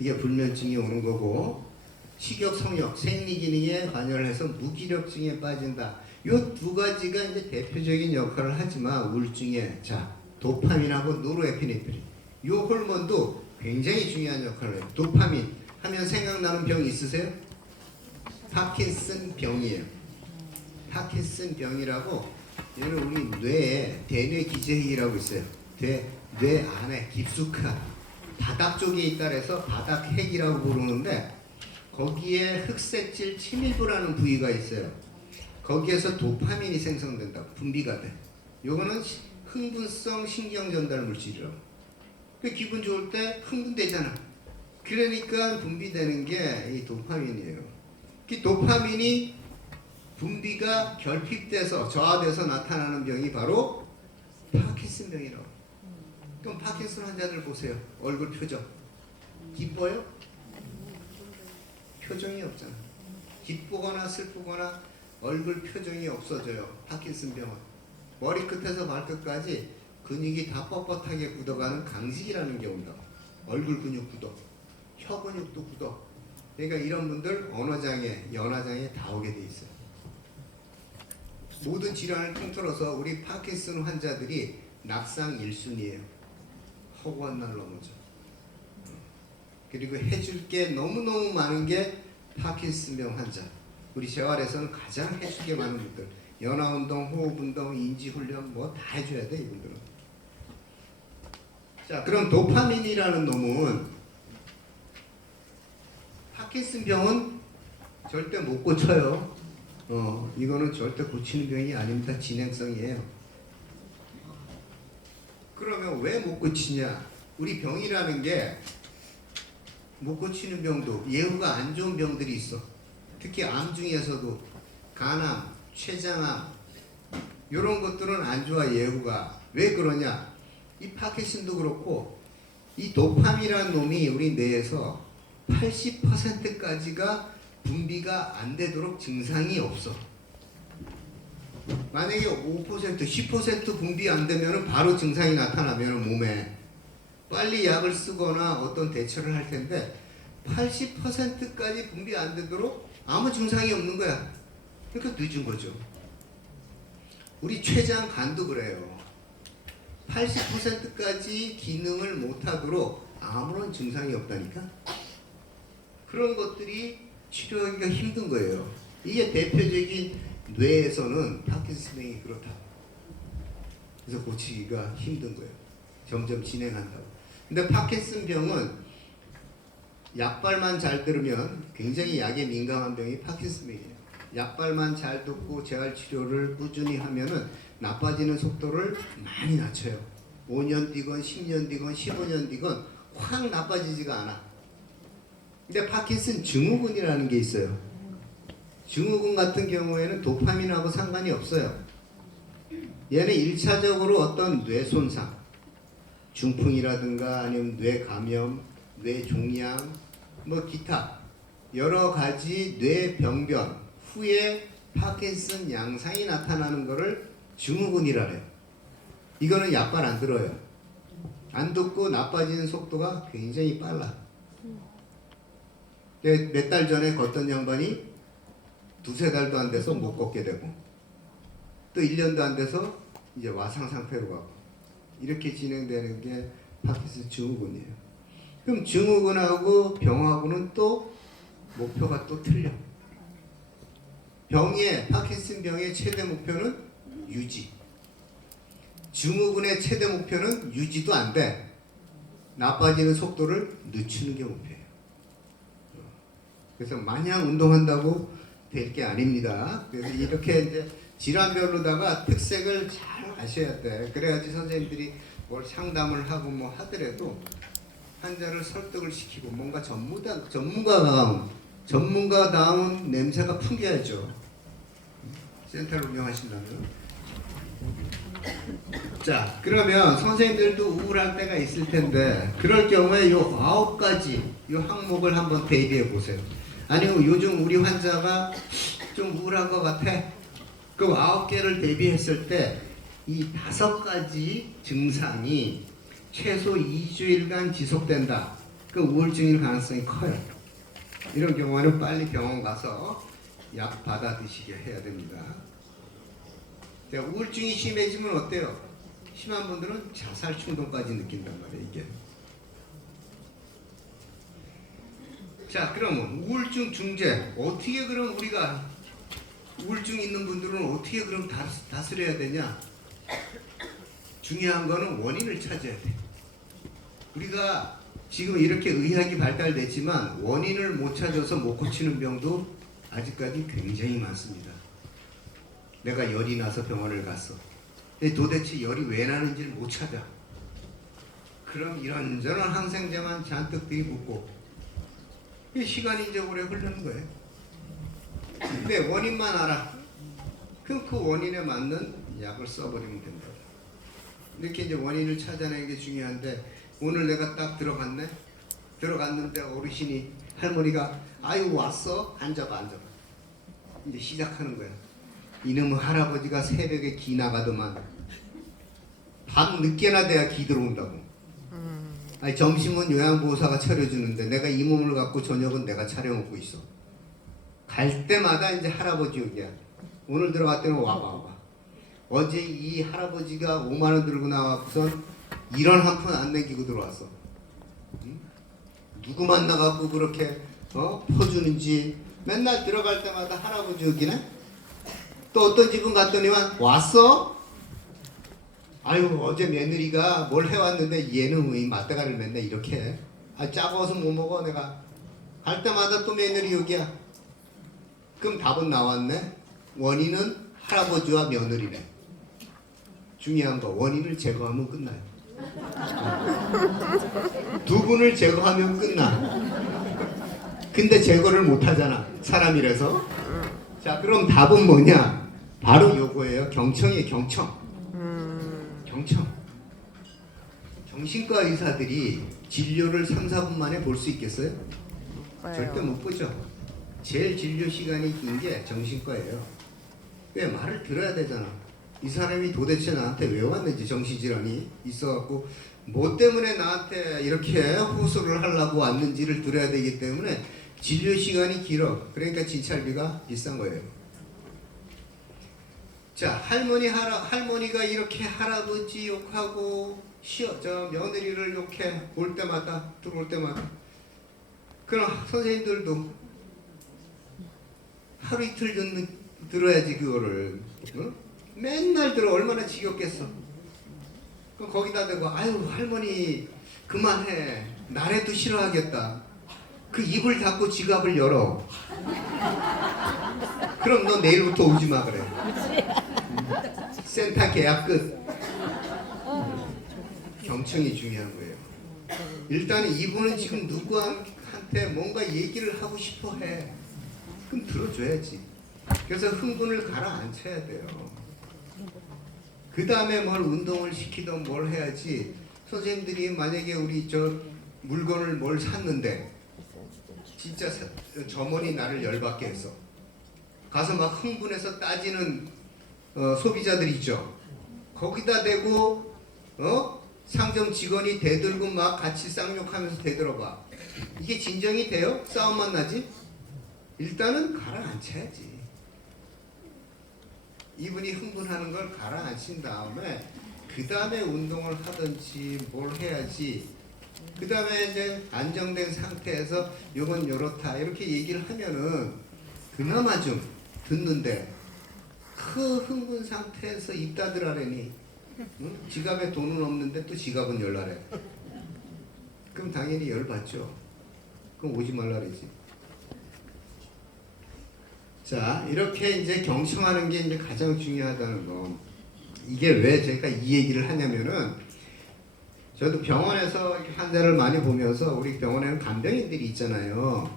이게 불면증이 오는 거고, 식욕, 성욕, 생리 기능에 관여를 해서 무기력증에 빠진다. 이 두 가지가 이제 대표적인 역할을 하지만 우울증에, 자, 도파민하고 노르에피네프린, 이 호르몬도 굉장히 중요한 역할을 해요. 도파민 하면 생각나는 병 있으세요? 파킨슨 병이에요. 파킨슨 병이라고, 얘는 우리 뇌에 대뇌 기제핵이라고 있어요. 뇌 안에 깊숙한 바닥 쪽에 있다 해서 바닥핵이라고 부르는데, 거기에 흑색질 치밀부라는 부위가 있어요. 거기에서 도파민이 생성된다, 분비가 돼. 요거는 흥분성 신경 전달 물질이라고. 기분 좋을 때 흥분되잖아. 그러니까 분비되는 게 이 도파민이에요. 그 도파민이 분비가 결핍돼서 저하돼서 나타나는 병이 바로 파킨슨 병이라고. 그럼 파킨슨 환자들 보세요. 얼굴 표정 기뻐요? 표정이 없잖아. 기쁘거나 슬프거나 얼굴 표정이 없어져요. 파킨슨 병은. 머리끝에서 발끝까지 근육이 다 뻣뻣하게 굳어가는 강직이라는 게 온다고. 얼굴 근육 굳어, 혀 근육도 굳어. 그러니까 이런 분들 언어장애, 연화장애 다 오게 돼 있어요. 모든 질환을 통틀어서 우리 파킨슨 환자들이 낙상 1순위예요. 허구한 날 넘어져. 그리고 해줄 게 너무너무 많은 게 파킨슨병 환자. 우리 재활에서는 가장 해줄 게 많은 분들. 연화운동, 호흡운동, 인지훈련 뭐 다 해줘야 돼 이분들은. 자, 그럼 도파민이라는 놈은 파킨슨병은 절대 못 고쳐요. 이거는 절대 고치는 병이 아닙니다. 진행성이에요. 그러면 왜 못 고치냐? 우리 병이라는 게 못 고치는 병도 예후가 안 좋은 병들이 있어. 특히 암 중에서도 간암, 췌장암 이런 것들은 안 좋아 예후가. 왜 그러냐? 이 파킨슨도 그렇고 이 도파민이라는 놈이 우리 뇌에서 80%까지가 분비가 안 되도록 증상이 없어. 만약에 5%, 10% 분비 안 되면 바로 증상이 나타나면 몸에 빨리 약을 쓰거나 어떤 대처를 할 텐데 80%까지 분비 안 되도록 아무 증상이 없는 거야. 그러니까 늦은 거죠. 우리 췌장 간도 그래요. 80%까지 기능을 못하도록 아무런 증상이 없다니까. 그런 것들이 치료하기가 힘든 거예요. 이게 대표적인 뇌에서는 파킨슨병이 그렇다. 그래서 고치기가 힘든 거예요. 점점 진행한다고. 근데 파킨슨병은 약발만 잘 들으면 굉장히 약에 민감한 병이 파킨슨병이에요. 약발만 잘 듣고 재활치료를 꾸준히 하면은 나빠지는 속도를 많이 낮춰요. 5년 뒤건 10년 뒤건 15년 뒤건 확 나빠지지가 않아. 근데 파킨슨 증후군이라는 게 있어요. 증후군 같은 경우에는 도파민하고 상관이 없어요. 얘는 1차적으로 어떤 뇌 손상, 중풍이라든가 아니면 뇌 감염, 뇌 종양, 뭐 기타 여러 가지 뇌 병변 후에 파킨슨 양상이 나타나는 것을 증후군이라 해요. 이거는 약발 안 들어요. 안 듣고 나빠지는 속도가 굉장히 빨라. 몇 달 전에 걷던 양반이 두세 달도 안 돼서 못 걷게 되고 또 1년도 안 돼서 이제 와상 상태로 가고 이렇게 진행되는 게 파킨슨 증후군이에요. 그럼 증후군하고 병하고는 또 목표가 또 틀려. 파킨슨 병의 최대 목표는 유지. 증후군의 최대 목표는 유지도 안 돼. 나빠지는 속도를 늦추는 게 목표예요. 그래서 마냥 운동한다고 될 게 아닙니다. 그래서 이렇게 이제 질환별로다가 특색을 잘 아셔야 돼. 그래야지 선생님들이 뭘 상담을 하고 뭐 하더라도 환자를 설득을 시키고 뭔가 전문가다운 냄새가 풍겨야죠. 센터를 운영하신다면. 자, 그러면 선생님들도 우울할 때가 있을 텐데 그럴 경우에 요 9가지 요 항목을 한번 대비해 보세요. 아니면 요즘 우리 환자가 좀 우울한 것 같아. 그럼 9개를 대비했을 때 이 5가지 증상이 최소 2주일간 지속된다. 그 우울증일 가능성이 커요. 이런 경우에는 빨리 병원 가서 약 받아 드시게 해야 됩니다. 자, 우울증이 심해지면 어때요? 심한 분들은 자살 충동까지 느낀단 말이에요. 이게. 자, 그러면 우울증 중재 어떻게 그럼 우리가 우울증 있는 분들은 어떻게 그럼 다스려야 되냐? 중요한 거는 원인을 찾아야 돼. 우리가 지금 이렇게 의학이 발달됐지만 원인을 못 찾아서 못 고치는 병도 아직까지 굉장히 많습니다. 내가 열이 나서 병원을 갔어. 근데 도대체 열이 왜 나는지를 못 찾아. 그럼 이런저런 항생제만 잔뜩 들이붓고 시간이 이제 오래 흐르는 거예요. 근데 원인만 알아. 그럼 그 원인에 맞는 약을 써버리면 된다. 이렇게 이제 원인을 찾아내는 게 중요한데 오늘 내가 딱 들어갔는데 어르신이 할머니가 아유 왔어? 앉아봐. 이제 시작하는 거야. 이놈의 할아버지가 새벽에 기 나가더만 밤 늦게나 돼야 기 들어온다고. 아니 점심은 요양보호사가 차려주는데 내가 이 몸을 갖고 저녁은 내가 차려 먹고 있어. 갈 때마다 이제 할아버지 욕이야. 오늘 들어갔더니 와봐. 어제 이 할아버지가 5만 원 들고 나와서선 1원 한 푼 안 남기고 들어왔어. 응? 누구 만나갖고 그렇게 퍼주는지 맨날 들어갈 때마다 할아버지 욕이네. 또 어떤 집은 갔더니만 왔어? 아유 어제 며느리가 뭘 해왔는데 얘는 왜 맞대가리를 맨날 이렇게 해? 아 작아서 못 먹어 내가. 갈 때마다 또 며느리 욕이야. 그럼 답은 나왔네. 원인은 할아버지와 며느리네. 중요한 거 원인을 제거하면 끝나요. 두 분을 제거하면 끝나. 근데 제거를 못하잖아 사람이라서. 자 그럼 답은 뭐냐? 바로 요거예요. 경청이에요. 경청. 정신과 의사들이 진료를 3, 4분 만에 볼 수 있겠어요? 절대 못 보죠. 제일 진료 시간이 긴 게 정신과예요. 왜? 말을 들어야 되잖아. 이 사람이 도대체 나한테 왜 왔는지, 정신질환이 있어갖고 뭐 때문에 나한테 이렇게 호소를 하려고 왔는지를 들어야 되기 때문에 진료 시간이 길어. 그러니까 진찰비가 비싼 거예요. 자, 할머니가 이렇게 할아버지 욕하고 며느리를 욕해 올 때마다 들어올 때마다. 그럼 선생님들도 하루 이틀 들어야지 그거를. 맨날 들어. 얼마나 지겹겠어. 그럼 거기다 대고 아유 할머니 그만해. 나래도 싫어하겠다. 그 입을 닫고 지갑을 열어. 그럼 너 내일부터 오지 마 그래. 센터 계약 끝. 경청이 중요한 거예요. 일단 이분은 지금 누구한테 뭔가 얘기를 하고 싶어 해. 그럼 들어줘야지. 그래서 흥분을 가라앉혀야 돼요. 그 다음에 뭘 운동을 시키든 뭘 해야지. 선생님들이 만약에 우리 물건을 뭘 샀는데 진짜 점원이 나를 열받게 했어. 가서 막 흥분해서 따지는 소비자들 있죠. 거기다 대고 상점 직원이 대들고 막 같이 쌍욕하면서 대들어봐. 이게 진정이 돼요? 싸움만 나지? 일단은 가라앉혀야지. 이분이 흥분하는 걸 가라앉힌 다음에 그 다음에 운동을 하든지 뭘 해야지. 그 다음에 이제 안정된 상태에서 요건 요렇다 이렇게 얘기를 하면은 그나마 좀 듣는데 그 흥분 상태에서 입 닫으라래니 응? 지갑에 돈은 없는데 또 지갑은 열라래. 그럼 당연히 열받죠. 그럼 오지 말라래지. 자 이렇게 이제 경청하는 게 이제 가장 중요하다는 거. 이게 왜 제가 이 얘기를 하냐면은 저도 병원에서 환자를 많이 보면서 우리 병원에는 간병인들이 있잖아요.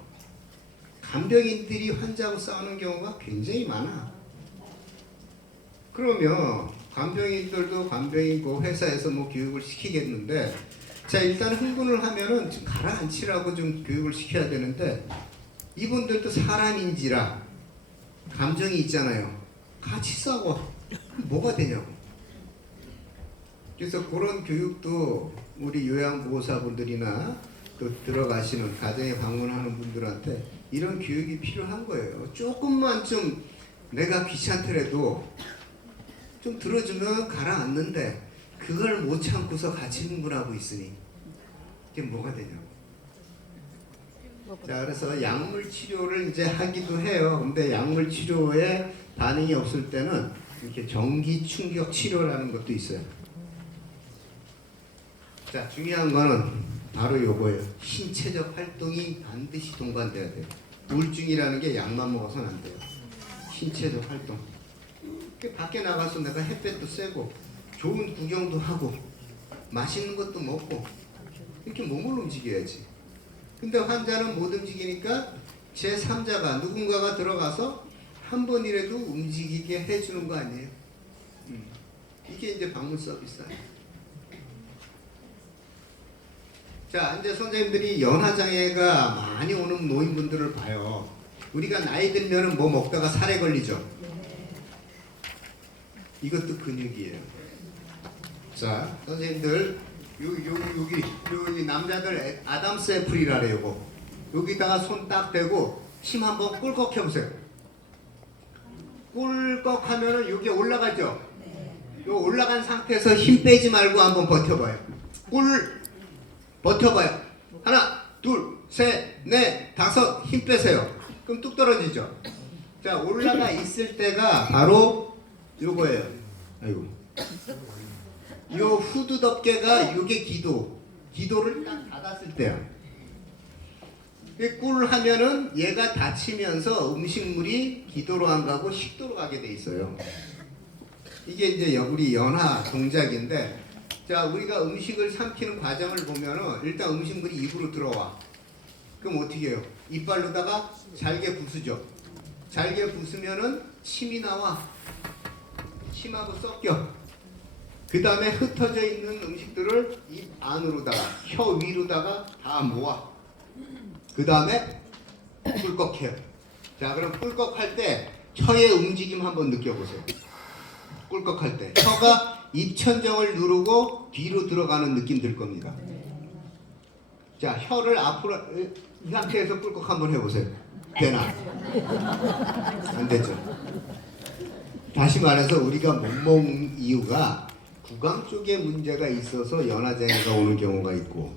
간병인들이 환자하고 싸우는 경우가 굉장히 많아. 그러면 간병인들도 간병이고 회사에서 뭐 교육을 시키겠는데 자 일단 흥분을 하면은 좀 가라앉히라고 좀 교육을 시켜야 되는데 이분들도 사람인지라 감정이 있잖아요. 같이 싸워. 뭐가 되냐고. 그래서 그런 교육도 우리 요양보호사분들이나 또 들어가시는 가정에 방문하는 분들한테 이런 교육이 필요한 거예요. 조금만 좀 내가 귀찮더라도 좀 들어주면 가라앉는데 그걸 못 참고서 같이 흥분하고 있으니 이게 뭐가 되냐고. 자 그래서 약물 치료를 이제 하기도 해요. 근데 약물 치료에 반응이 없을 때는 이렇게 전기 충격 치료라는 것도 있어요. 자 중요한 거는 바로 요거예요. 신체적 활동이 반드시 동반돼야 돼요. 우울증이라는 게 약만 먹어서는 안 돼요. 신체적 활동. 밖에 나가서 내가 햇볕도 쐬고 좋은 구경도 하고 맛있는 것도 먹고 이렇게 몸을 움직여야지. 근데 환자는 못 움직이니까 제3자가 누군가가 들어가서 한 번이라도 움직이게 해주는 거 아니에요. 이게 이제 방문 서비스예요. 자 이제 선생님들이 연화장애가 많이 오는 노인분들을 봐요. 우리가 나이 들면은 뭐 먹다가 살에 걸리죠. 이것도 근육이에요. 자, 선생님들 여기 남자들 아담스 애플이라래요. 요거. 여기다가 손 딱 대고 힘 한번 꿀꺽 해보세요. 꿀꺽 하면은 여기 올라가죠? 요 올라간 상태에서 힘 빼지 말고 한번 버텨봐요. 버텨봐요. 하나, 둘, 셋, 넷, 다섯, 힘 빼세요. 그럼 뚝 떨어지죠? 자, 올라가 있을 때가 바로 요거예요. 아이고. 요 후드 덮개가 요게 기도를 딱 닫았을 때야. 꿀 하면은 얘가 닫히면서 음식물이 기도로 안 가고 식도로 가게 돼 있어요. 이게 이제 우리 연화 동작인데, 자, 우리가 음식을 삼키는 과정을 보면은 일단 음식물이 입으로 들어와. 그럼 어떻게 해요? 이빨로다가 잘게 부수죠. 잘게 부수면은 침이 나와. 침하고 섞여. 그 다음에 흩어져 있는 음식들을 입 안으로다가 혀 위로다가 다 모아. 그 다음에 꿀꺽해요. 자, 그럼 꿀꺽할 때 혀의 움직임 한번 느껴보세요. 꿀꺽할 때 혀가 입천정을 누르고 뒤로 들어가는 느낌 들 겁니다. 자, 혀를 앞으로 이 상태에서 꿀꺽 한번 해보세요. 되나? 안 되죠. 다시 말해서 우리가 못 먹는 이유가 구강 쪽에 문제가 있어서 연화장애가 오는 경우가 있고,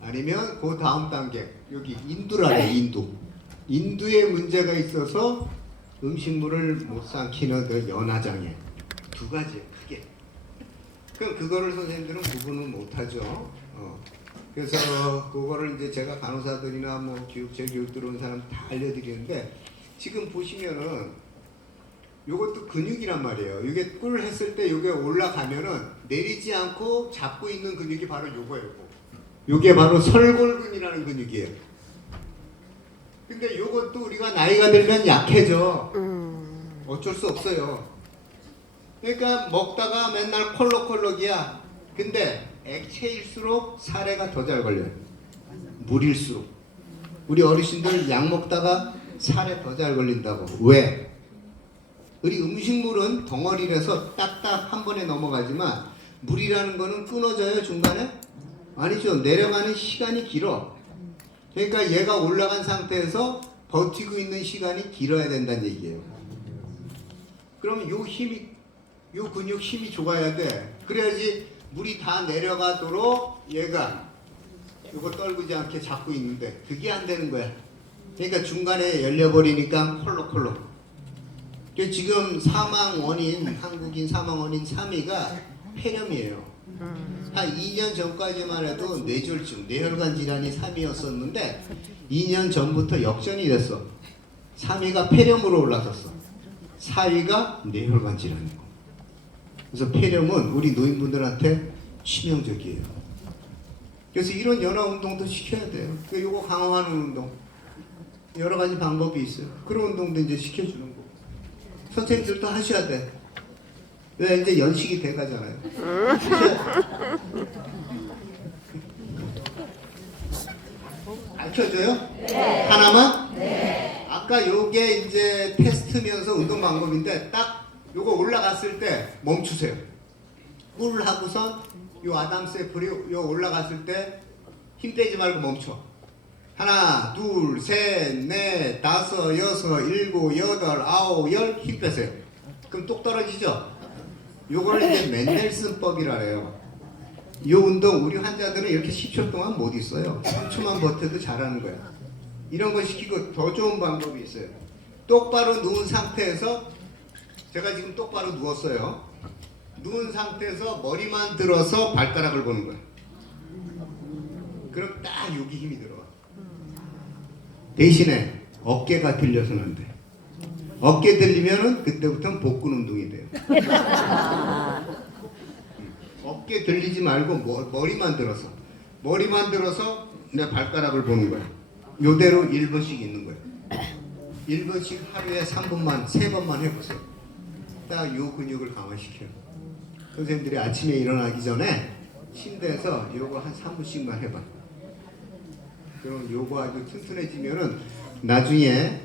아니면 그 다음 단계 여기 인두라래. 인두에 문제가 있어서 음식물을 못 삼키는 그 연화장애. 두 가지예요, 크게. 그럼 그거를 선생님들은 구분을 못하죠. 그래서 그거를 이제 제가 간호사들이나 뭐 교육 들어온 사람 다 알려드리는데, 지금 보시면은 요것도 근육이란 말이에요. 이게 꿀 했을 때 요게 올라가면은 내리지 않고 잡고 있는 근육이 바로 요거예요. 요게 바로 설골근이라는 근육이에요. 근데 요것도 우리가 나이가 들면 약해져. 어쩔 수 없어요. 그러니까 먹다가 맨날 콜록콜록이야. 근데 액체일수록 사례가 더 잘 걸려요. 물일수록. 우리 어르신들 약 먹다가 살에 더 잘 걸린다고. 왜? 우리 음식물은 덩어리라서 딱딱 한 번에 넘어가지만 물이라는 거는 끊어져요, 중간에? 아니죠. 내려가는 시간이 길어. 그러니까 얘가 올라간 상태에서 버티고 있는 시간이 길어야 된다는 얘기예요. 그럼 요 근육 힘이 좋아야 돼. 그래야지 물이 다 내려가도록 얘가 요거 떨구지 않게 잡고 있는데 그게 안 되는 거야. 그러니까 중간에 열려버리니까 콜록콜록. 지금 한국인 사망 원인 3위가 폐렴이에요. 한 2년 전까지만 해도 뇌졸중, 뇌혈관 질환이 3위였었는데 2년 전부터 역전이 됐어. 3위가 폐렴으로 올라섰어. 4위가 뇌혈관 질환이고. 그래서 폐렴은 우리 노인분들한테 치명적이에요. 그래서 이런 연화 운동도 시켜야 돼요. 요거 강화하는 운동. 여러 가지 방법이 있어요. 그런 운동도 이제 시켜주는 거. 선생님들도 하셔야 돼. 왜 이제 연식이 돼가잖아요. 알려줘요? 네. 하나만? 네. 아까 요게 이제 테스트면서 운동 방법인데 딱 요거 올라갔을 때 멈추세요. 꿀 하고선 요 아담스 애플이 요 올라갔을 때 힘 빼지 말고 멈춰. 하나, 둘, 셋, 넷, 다섯, 여섯, 일곱, 여덟, 아홉, 열 힘 빼세요. 그럼 똑 떨어지죠? 요걸 이제 맨델슨법이라 해요. 이 운동 우리 환자들은 이렇게 10초 동안 못 있어요. 3초만 버텨도 잘하는 거야. 이런 거 시키고 더 좋은 방법이 있어요. 똑바로 누운 상태에서, 제가 지금 똑바로 누웠어요. 누운 상태에서 머리만 들어서 발가락을 보는 거야. 그럼 딱 여기 힘이 들어와. 대신에 어깨가 들려서는 안 돼. 어깨 들리면은 그때부터는 복근 운동이 돼요. 어깨 들리지 말고 머리만 들어서 내 발가락을 보는 거야. 요대로 1분씩 있는 거야. 1분씩 하루에 3분만 3번만 해보세요. 딱 요 근육을 강화시켜요. 선생님들이 아침에 일어나기 전에 침대에서 요거 한 3분씩만 해봐. 그럼 요거 아주 튼튼해지면은 나중에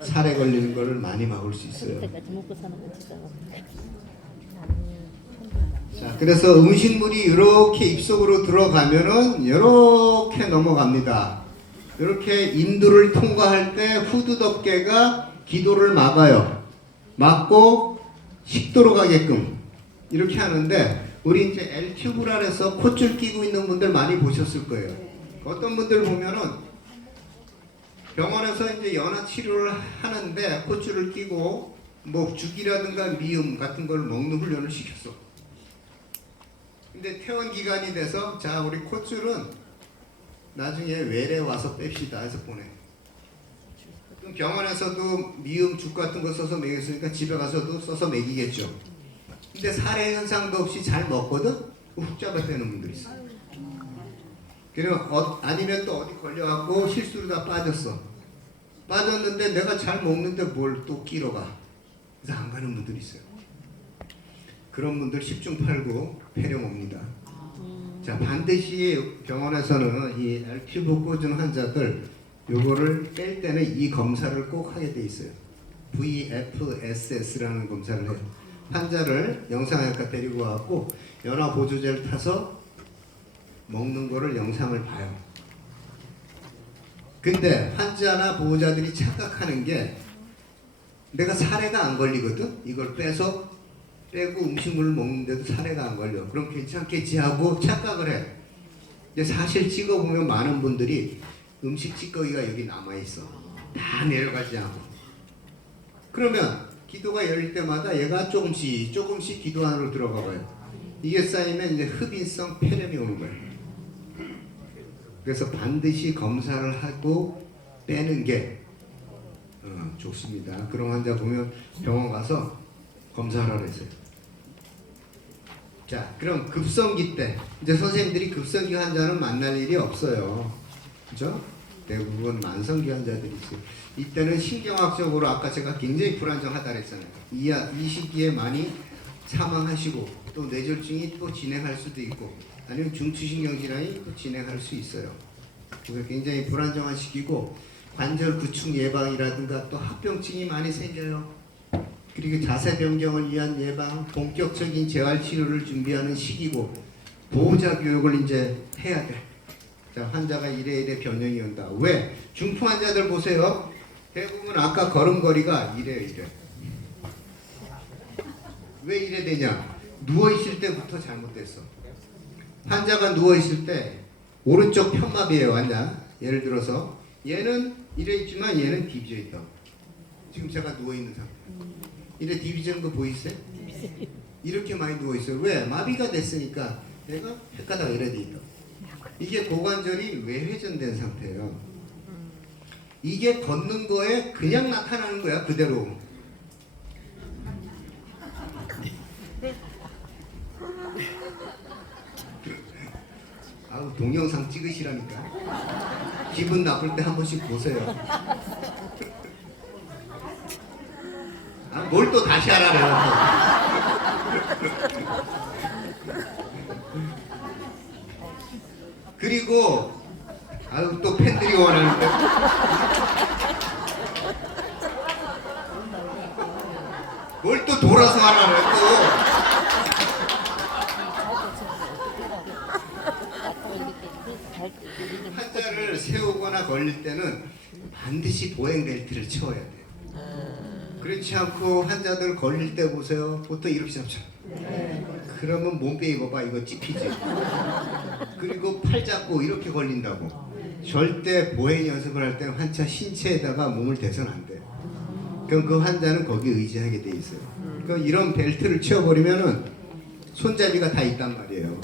살에 걸리는 거를 많이 막을 수 있어요. 자, 그래서 음식물이 이렇게 입속으로 들어가면은 이렇게 넘어갑니다. 이렇게 인두를 통과할 때 후두덮개가 기도를 막아요. 막고 식도로 가게끔 이렇게 하는데, 우리 이제 L튜브란에서 콧줄 끼고 있는 분들 많이 보셨을 거예요. 어떤 분들 보면은 병원에서 이제 연화 치료를 하는데 콧줄을 끼고 뭐 죽이라든가 미음 같은 걸 먹는 훈련을 시켰어. 근데 퇴원 기간이 돼서 자, 우리 콧줄은 나중에 외래 와서 뺍시다 해서 보내. 그럼 병원에서도 미음 죽 같은 거 써서 먹였으니까 집에 가서도 써서 먹이겠죠. 근데 살해 현상도 없이 잘 먹거든? 훅 잡아떼는 분들이 있어. 그리고 아니면 또 어디 걸려갖고 실수로 다 빠졌어. 빠졌는데 내가 잘 먹는데 뭘 또 끼러 가. 그래서 안 가는 분들이 있어요. 그런 분들 10중 8구 폐렴 옵니다. 자, 반드시 병원에서는 이 L튜브 꽂은 환자들 요거를 뺄 때는 이 검사를 꼭 하게 돼 있어요. VFSS라는 검사를 해요. 환자를 영상외과 데리고 와갖고 연화 보조제를 타서 먹는 거를 영상을 봐요. 근데 환자나 보호자들이 착각하는 게 내가 살해가 안 걸리거든? 이걸 빼고 음식물을 먹는데도 살해가 안 걸려. 그럼 괜찮겠지 하고 착각을 해. 근데 사실 찍어보면 많은 분들이 음식 찌꺼기가 여기 남아있어. 다 내려가지 않고. 그러면 기도가 열릴 때마다 얘가 조금씩 기도 안으로 들어가 봐요. 이게 쌓이면 이제 흡인성 폐렴이 오는 거예요. 그래서 반드시 검사를 하고 빼는 게 좋습니다. 그런 환자 보면 병원 가서 검사하라 그랬어요. 자, 그럼 급성기 때 이제 선생님들이 급성기 환자는 만날 일이 없어요. 그죠? 대부분 만성기 환자들이지. 이때는 신경학적으로 아까 제가 굉장히 불안정하다 그랬잖아요. 이 시기에 많이 사망하시고 또 뇌졸중이 또 진행할 수도 있고 아니면 중추신경질환이 또 진행할 수 있어요. 그래서 굉장히 불안정한 시기고 관절 구축 예방이라든가 또 합병증이 많이 생겨요. 그리고 자세 변경을 위한 예방, 본격적인 재활 치료를 준비하는 시기고 보호자 교육을 이제 해야 돼. 자, 환자가 이래 변형이 온다. 왜? 중풍 환자들 보세요. 대부분 아까 걸음걸이가 이래. 왜 이래 되냐? 누워있을 때부터 잘못됐어. 환자가 누워있을 때 오른쪽 편마비예요, 환자. 예를 들어서 얘는 이래 있지만 얘는 디비져 있다. 지금 제가 누워있는 상태. 이래 디비전 거 보이세요? 이렇게 많이 누워있어요. 왜? 마비가 됐으니까 얘가 헷가다가 이래 돼 있다. 이게 고관절이 외회전된 상태예요. 이게 걷는 거에 그냥 나타나는 거야, 그대로. 아우, 동영상 찍으시라니까. 기분 나쁠 때 한 번씩 보세요. 아, 뭘 또 다시 하라래요. 그리고 아유, 또 팬들이 원하는데. 뭘 또 돌아서 하라래요, 또. 환자를 세우거나 걸릴 때는 반드시 보행 벨트를 채워야 돼요. 그렇지 않고 환자들 걸릴 때 보세요. 보통 이렇게 잡죠. 그러면 몸빼 입어봐, 이거 찝히지. 그리고 팔 잡고 이렇게 걸린다고. 절대 보행 연습을 할 때는 환자 신체에다가 몸을 대서는 안 돼요. 그럼 그 환자는 거기 의지하게 돼 있어요. 그럼 이런 벨트를 채워버리면은 손잡이가 다 있단 말이에요.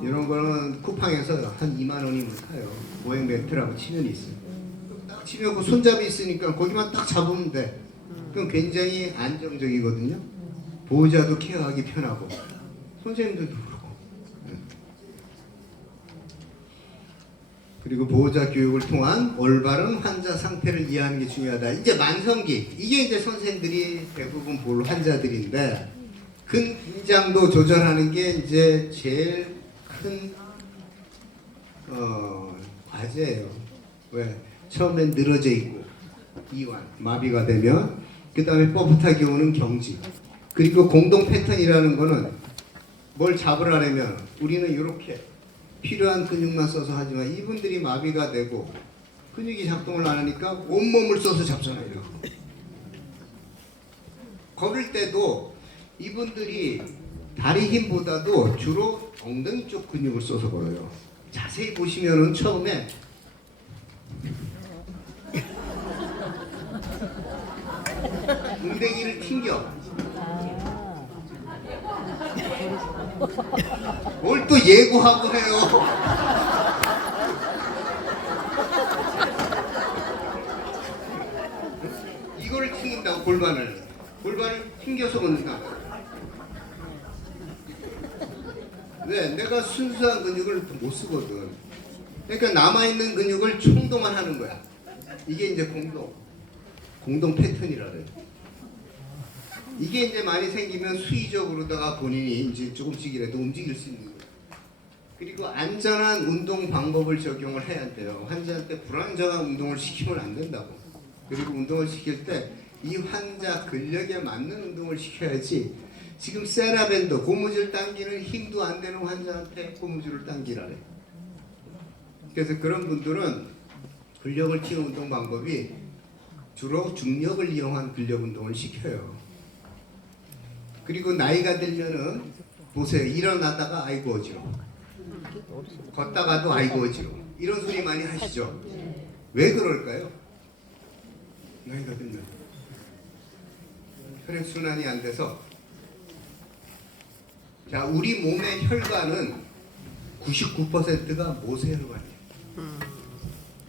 이런 거는 쿠팡에서 한 2만 원이면 사요. 보행 벨트라고 치면 있어요. 딱 치면 그 손잡이 있으니까 거기만 딱 잡으면 돼. 그럼 굉장히 안정적이거든요. 보호자도 케어하기 편하고 선생님들도 그렇고. 그리고 보호자 교육을 통한 올바른 환자 상태를 이해하는 게 중요하다. 이제 만성기, 이게 이제 선생님들이 대부분 볼 환자들인데 근긴장도 조절하는 게 이제 제일 큰 과제예요. 왜? 처음엔 늘어져 있고 이완, 마비가 되면 그 다음에 뻣뻣하게 오는 경직, 그리고 공동 패턴이라는 거는 뭘 잡으라면 우리는 이렇게 필요한 근육만 써서 하지만 이분들이 마비가 되고 근육이 작동을 안 하니까 온몸을 써서 잡잖아요. 걸을 때도 이분들이 다리 힘보다도 주로 엉덩이 쪽 근육을 써서 걸어요. 자세히 보시면은 처음에 웅덩이를 튕겨. 뭘 또 예고하고 해요. 이거를 튕긴다고 골반을 튕겨서 걷는다. 왜? 내가 순수한 근육을 못 쓰거든. 그러니까 남아있는 근육을 총동원 하는 거야. 이게 이제 공동 패턴이라 그래요. 이게 이제 많이 생기면 수의적으로다가 본인이 이제 조금씩이라도 움직일 수 있는 거예요. 그리고 안전한 운동 방법을 적용을 해야 돼요. 환자한테 불안정한 운동을 시키면 안 된다고. 그리고 운동을 시킬 때 이 환자 근력에 맞는 운동을 시켜야지. 지금 세라밴드 고무줄 당기는 힘도 안 되는 환자한테 고무줄을 당기라래. 그래서 그런 분들은 근력을 키우는 운동 방법이 주로 중력을 이용한 근력 운동을 시켜요. 그리고 나이가 들면은 보세요. 일어나다가 아이고 어지러워. 걷다가도 아이고 어지러워. 이런 소리 많이 하시죠? 왜 그럴까요? 나이가 들면 혈액순환이 안 돼서. 자, 우리 몸의 혈관은 99%가 모세혈관이에요.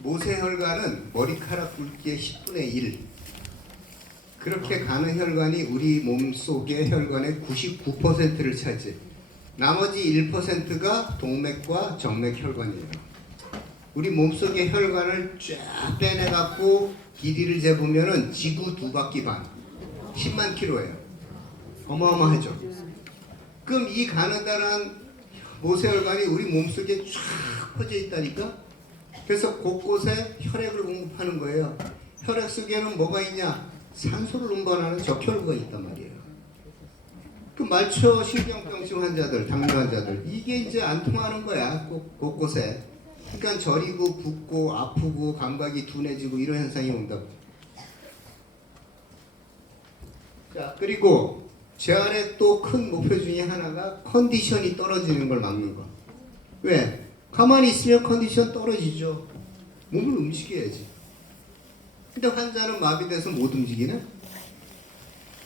모세혈관은 머리카락 굵기의 10분의 1. 그렇게 가는 혈관이 우리 몸 속의 혈관의 99%를 차지. 나머지 1%가 동맥과 정맥혈관이에요. 우리 몸 속의 혈관을 쫙 빼내갖고 길이를 재보면은 지구 2바퀴 반, 10만 킬로예요. 어마어마하죠. 그럼 이 가느다란 모세혈관이 우리 몸속에 쫙 퍼져 있다니까. 그래서 곳곳에 혈액을 공급하는 거예요. 혈액 속에는 뭐가 있냐? 산소를 운반하는 적혈구가 있단 말이에요. 그 말초 신경병증 환자들, 당뇨 환자들, 이게 이제 안 통하는 거야. 곳곳에. 그러니까 저리고 붓고 아프고 감각이 둔해지고 이런 현상이 온다고. 자, 그리고 재활의 또 큰 목표 중에 하나가 컨디션이 떨어지는 걸 막는 거. 왜? 가만히 있으면 컨디션 떨어지죠. 몸을 움직여야지. 근데 환자는 마비돼서 못 움직이네?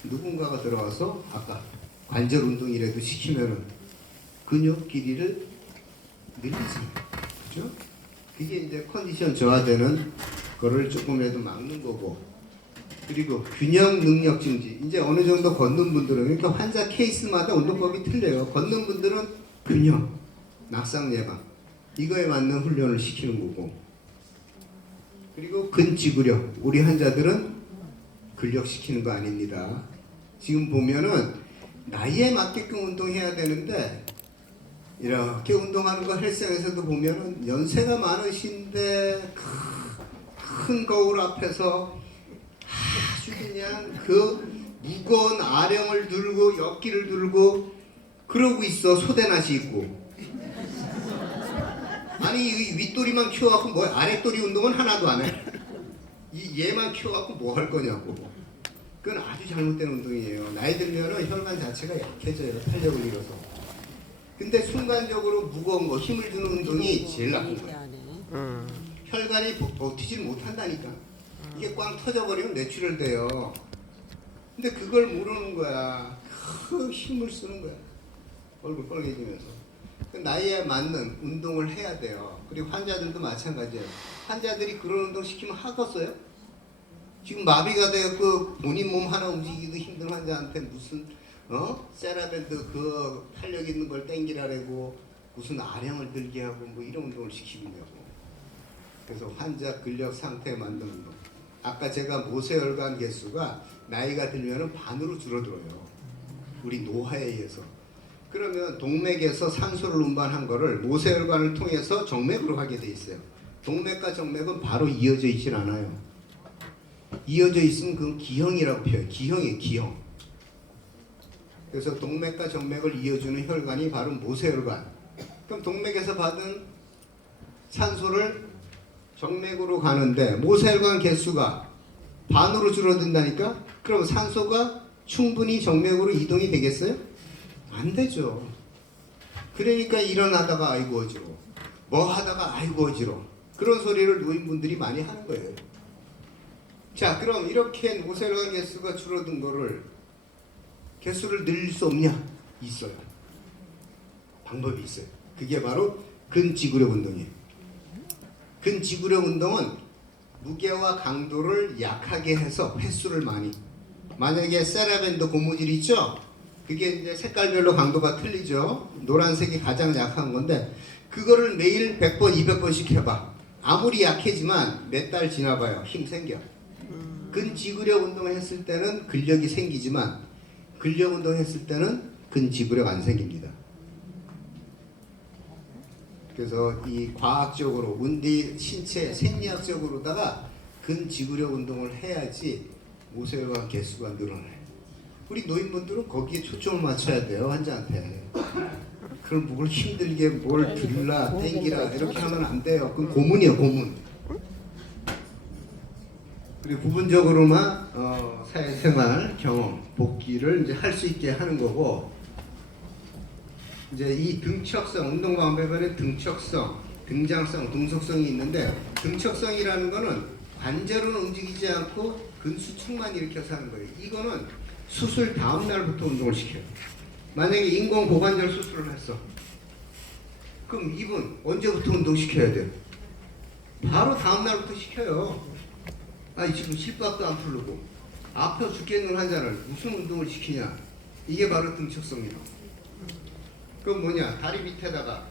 누군가가 들어와서 아까 관절 운동이라도 시키면은 근육 길이를 늘리지. 그죠? 그게 이제 컨디션 저하되는 거를 조금이라도 막는 거고. 그리고 균형 능력 증지. 이제 어느 정도 걷는 분들은, 그러니까 환자 케이스마다 운동법이 틀려요. 걷는 분들은 균형, 낙상 예방, 이거에 맞는 훈련을 시키는 거고. 그리고 근지구력. 우리 환자들은 근력시키는 거 아닙니다. 지금 보면은 나이에 맞게끔 운동해야 되는데 이렇게 운동하는 거 헬스장에서도 보면은 연세가 많으신데 큰 거울 앞에서 아주 그냥 그 무거운 아령을 들고 역기를 들고 그러고 있어. 소대낫이 있고. 아니 이 윗도리만 키워갖고 뭐 아랫도리 운동은 하나도 안 해. 이 얘만 키워갖고 뭐 할 거냐고. 그건 아주 잘못된 운동이에요. 나이 들면은 혈관 자체가 약해져요. 탄력을 잃어서. 근데 순간적으로 무거운 거 힘을 주는 운동이 제일 나쁜 거예요. 혈관이 버티지를 못한다니까. 이게 꽝 터져버리면 뇌출혈 돼요. 근데 그걸 모르는 거야. 그 힘을 쓰는 거야. 얼굴 빨개지면서. 그 나이에 맞는 운동을 해야 돼요. 그리고 환자들도 마찬가지예요. 환자들이 그런 운동 시키면 하겠어요? 지금 마비가 되고 본인 몸 하나 움직이기도 힘든 환자한테 무슨 세라밴드 그 탄력 있는 걸 땡기라고 무슨 아령을 들게 하고 뭐 이런 운동을 시키냐고. 그래서 환자 근력 상태에 맞는 운동. 아까 제가 모세혈관 개수가 나이가 들면은 반으로 줄어들어요. 우리 노화에 의해서. 그러면 동맥에서 산소를 운반한 거를 모세혈관을 통해서 정맥으로 하게 돼 있어요. 동맥과 정맥은 바로 이어져 있질 않아요. 이어져 있으면 그건 기형이라고 표현해요. 기형이에요, 기형. 그래서 동맥과 정맥을 이어주는 혈관이 바로 모세혈관. 그럼 동맥에서 받은 산소를 정맥으로 가는데 모세혈관 개수가 반으로 줄어든다니까? 그럼 산소가 충분히 정맥으로 이동이 되겠어요? 안 되죠. 그러니까 일어나다가 아이고 어지러워. 뭐 하다가 아이고 어지러워. 그런 소리를 노인분들이 많이 하는 거예요. 자, 그럼 이렇게 모세혈관 개수가 줄어든 거를 개수를 늘릴 수 없냐? 있어요. 방법이 있어요. 그게 바로 근지구력 운동이에요. 근지구력 운동은 무게와 강도를 약하게 해서 횟수를 많이. 만약에 세라밴드 고무줄 있죠? 그게 이제 색깔별로 강도가 틀리죠. 노란색이 가장 약한 건데 그거를 매일 100번, 200번씩 해봐. 아무리 약해지만 몇 달 지나봐요. 힘 생겨. 근지구력 운동을 했을 때는 근력이 생기지만 근력 운동 했을 때는 근지구력 안 생깁니다. 그래서 이 과학적으로 운디 신체 생리학적으로다가 근지구력 운동을 해야지 모세혈관 개수가 늘어나요. 우리 노인분들은 거기에 초점을 맞춰야 돼요. 환자한테. 그럼 뭘 힘들게 뭘 들라 땡기라 이렇게 하면 안 돼요. 그건 고문이에요. 고문. 그리고 부분적으로만 사회생활 경험 복귀를 이제 할 수 있게 하는 거고, 이제 이 등척성 운동 방법에는 등척성, 등장성, 동속성이 있는데 등척성이라는 거는 관절은 움직이지 않고 근수축만 일으켜서 하는 거예요. 이거는 수술 다음 날부터 운동을 시켜요. 만약에 인공 고관절 수술을 했어. 그럼 이분 언제부터 운동 시켜야 돼요? 바로 다음 날부터 시켜요. 아니 지금 실밥도 안 풀르고 아파 죽겠는 환자를 무슨 운동을 시키냐? 이게 바로 등척성이에요. 그건 뭐냐? 다리 밑에다가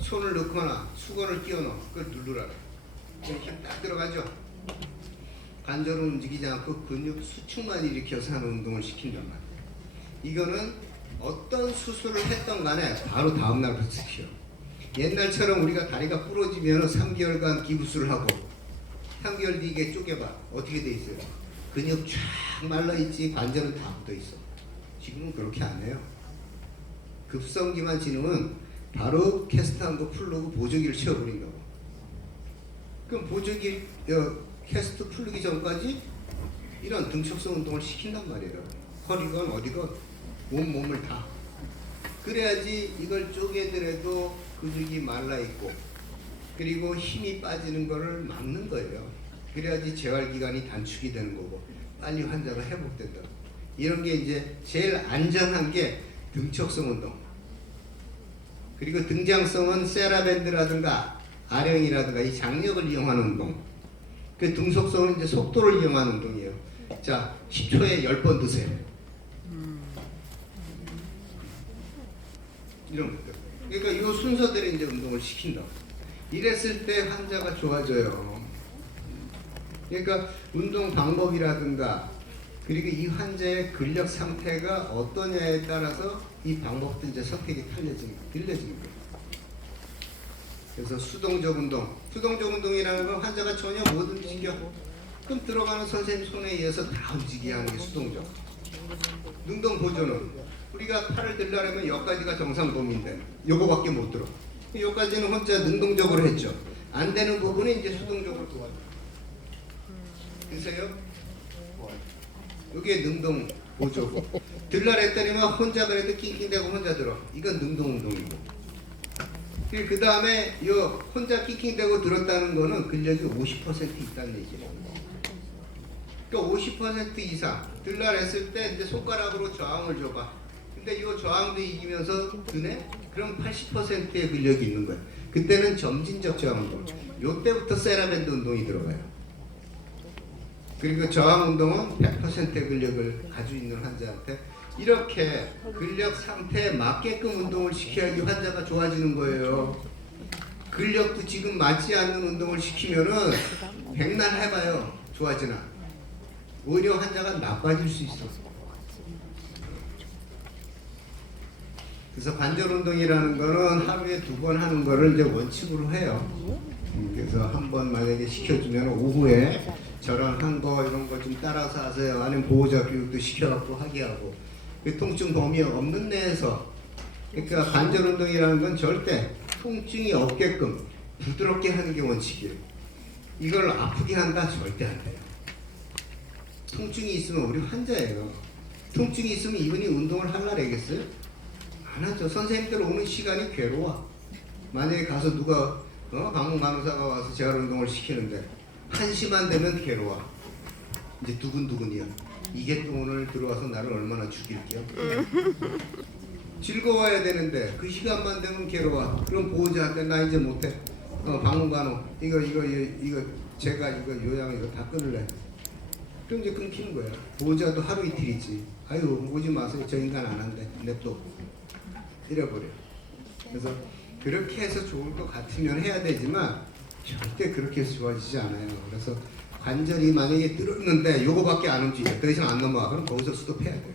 손을 넣거나 수건을 끼워 넣어. 그걸 누르라. 이렇게 딱 들어가죠. 관절은 움직이지 않고 근육 수축만 일으켜서 하는 운동을 시킨단 말이에요. 이거는 어떤 수술을 했던 간에 바로 다음 날부터 시켜요. 옛날처럼 우리가 다리가 부러지면 3개월간 기부술을 하고 3개월 뒤에 이게 쪼개봐. 어떻게 돼 있어요? 근육 쫙 말라있지 관절은 다 붙어있어. 지금은 그렇게 안 해요. 급성기만 지르면 바로 캐스트한 거 풀르고 보조기를 채워버린다고. 그럼 보조기 캐스트 풀리기 전까지 이런 등척성 운동을 시킨단 말이에요. 허리건 어디건 몸을 다. 그래야지 이걸 쪼개더라도 근육이 말라있고 그리고 힘이 빠지는 거를 막는 거예요. 그래야지 재활기간이 단축이 되는 거고 빨리 환자가 회복된다. 이런 게 이제 제일 안전한 게 등척성 운동. 그리고 등장성은 세라밴드라든가 아령이라든가 이 장력을 이용하는 운동. 그 등속성은 이제 속도를 이용하는 운동이에요. 자, 10초에 10번 드세요. 이런 것들. 그러니까 이 순서대로 이제 운동을 시킨다. 이랬을 때 환자가 좋아져요. 그러니까 운동 방법이라든가 그리고 이 환자의 근력 상태가 어떠냐에 따라서 이 방법도 이제 선택이 달려지는 거예요. 그래서 수동적 운동. 수동적 운동이라는 건 환자가 전혀 못 움직여. 그럼 들어가는 선생님 손에 의해서 다 움직이게 하는 게 수동적. 능동 보조는 우리가 팔을 들려면 여기까지가 정상범위인데 요거밖에 못 들어. 여기까지는 혼자 능동적으로 했죠. 안 되는 부분은 이제 수동적으로 도와줘. 그래서요. 이게 능동 보조고. 들라라 했더니만 혼자 그래도 낑낑대고 혼자 들어. 이건 능동 운동이고. 그 다음에 요 혼자 낑낑대고 들었다는 거는 근력이 50% 있다는 얘기예요. 그러니까 50% 이상 들라라 했을 때 이제 손가락으로 저항을 줘봐. 근데 이 저항도 이기면서 드네? 그럼 80%의 근력이 있는 거예요. 그때는 점진적 저항 운동. 요때부터 세라밴드 운동이 들어가요. 그리고 저항 운동은 100%의 근력을 가지고 있는 환자한테 이렇게 근력 상태에 맞게끔 운동을 시켜야지 환자가 좋아지는 거예요. 근력도 지금 맞지 않는 운동을 시키면은 백날 해봐요. 좋아지나. 오히려 환자가 나빠질 수 있어. 그래서 관절 운동이라는 거는 하루에 2번 하는 거를 이제 원칙으로 해요. 그래서 한 번 만약에 시켜주면 오후에 저런 한 거 이런 거 좀 따라서 하세요. 아니면 보호자 교육도 시켜갖고 하게 하고. 그 통증 범위 없는 내에서. 그러니까 관절 운동이라는 건 절대 통증이 없게끔 부드럽게 하는 게 원칙이에요. 이걸 아프게 한다 절대 안 돼요. 통증이 있으면 우리 환자예요. 통증이 있으면 이분이 운동을 할라 그러겠어요? 안 하죠. 선생님들 오는 시간이 괴로워. 만약에 가서 누가 방문 간호사가 와서 재활 운동을 시키는데 1시만 되면 괴로워. 이제 두근두근이야. 이게 또 오늘 들어와서 나를 얼마나 죽일게요. 즐거워야 되는데 그 시간만 되면 괴로워. 그럼 보호자한테 나 이제 못해. 방문 간호 이거 제가 이거 요양 이거 다 끊을래. 그럼 이제 끊기는 거야. 보호자도 하루 이틀 있지. 아유 오지 마세요. 저 인간 안 한대. 냅둬. 이래버려. 그래서 그렇게 해서 좋을 것 같으면 해야 되지만 절대 그렇게 좋아지지 않아요. 그래서 관절이 만약에 뚫었는데 요거밖에 안 움직여. 더 이상 안 넘어가. 그럼 거기서 스톱해야 돼.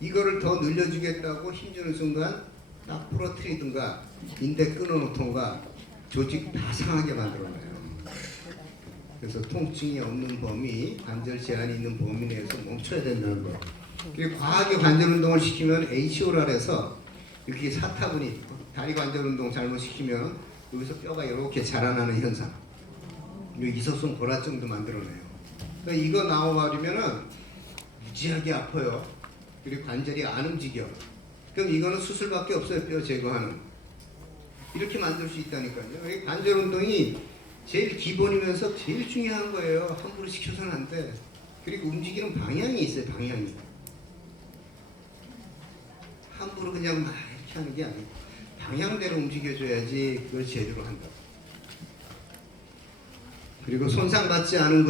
이거를 더 늘려주겠다고 힘주는 순간 딱 부러뜨리든가 인대 끊어놓던가 조직 다 상하게 만들어놔요. 그래서 통증이 없는 범위, 관절 제한이 있는 범위 내에서 멈춰야 된다는 거. 그리고 과하게 관절 운동을 시키면 HOR에서 이렇게 사타구니, 다리 관절 운동 잘못 시키면 여기서 뼈가 이렇게 자라나는 현상. 이소성 골화증도 만들어내요. 그러니까 이거 나와버리면은 무지하게 아파요. 그리고 관절이 안 움직여. 그럼 이거는 수술밖에 없어요. 뼈 제거하는. 이렇게 만들 수 있다니까요. 관절 운동이 제일 기본이면서 제일 중요한 거예요. 함부로 시켜서는 안 돼. 그리고 움직이는 방향이 있어요. 방향이. 함부로 그냥 막 이렇게 하는 게 아니고 방향대로 움직여줘야지 그걸 제대로 한다. 그리고 손상받지 않은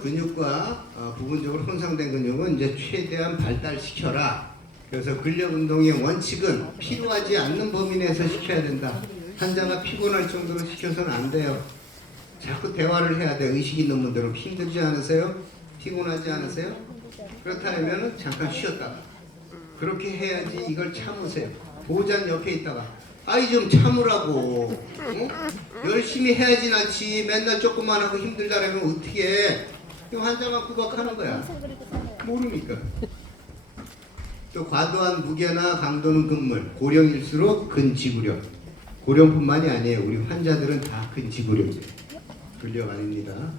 근육과 부분적으로 손상된 근육은 이제 최대한 발달시켜라. 그래서 근력 운동의 원칙은 필요하지 않는 범위 내에서 시켜야 된다. 환자가 피곤할 정도로 시켜서는 안 돼요. 자꾸 대화를 해야 돼. 의식 있는 분들은 힘들지 않으세요? 피곤하지 않으세요? 그렇다면 잠깐 쉬었다가 그렇게 해야지. 이걸 참으세요. 보호자는 옆에 있다가 아이 좀 참으라고. 응? 열심히 해야지 낫지. 맨날 조금만 하고 힘들다라면 어떻게 해. 환자만 구박하는 거야. 모르니까. 또 과도한 무게나 강도는 금물. 고령일수록 근지구력. 고령뿐만이 아니에요. 우리 환자들은 다 근지구력이에요. 근력 아닙니다.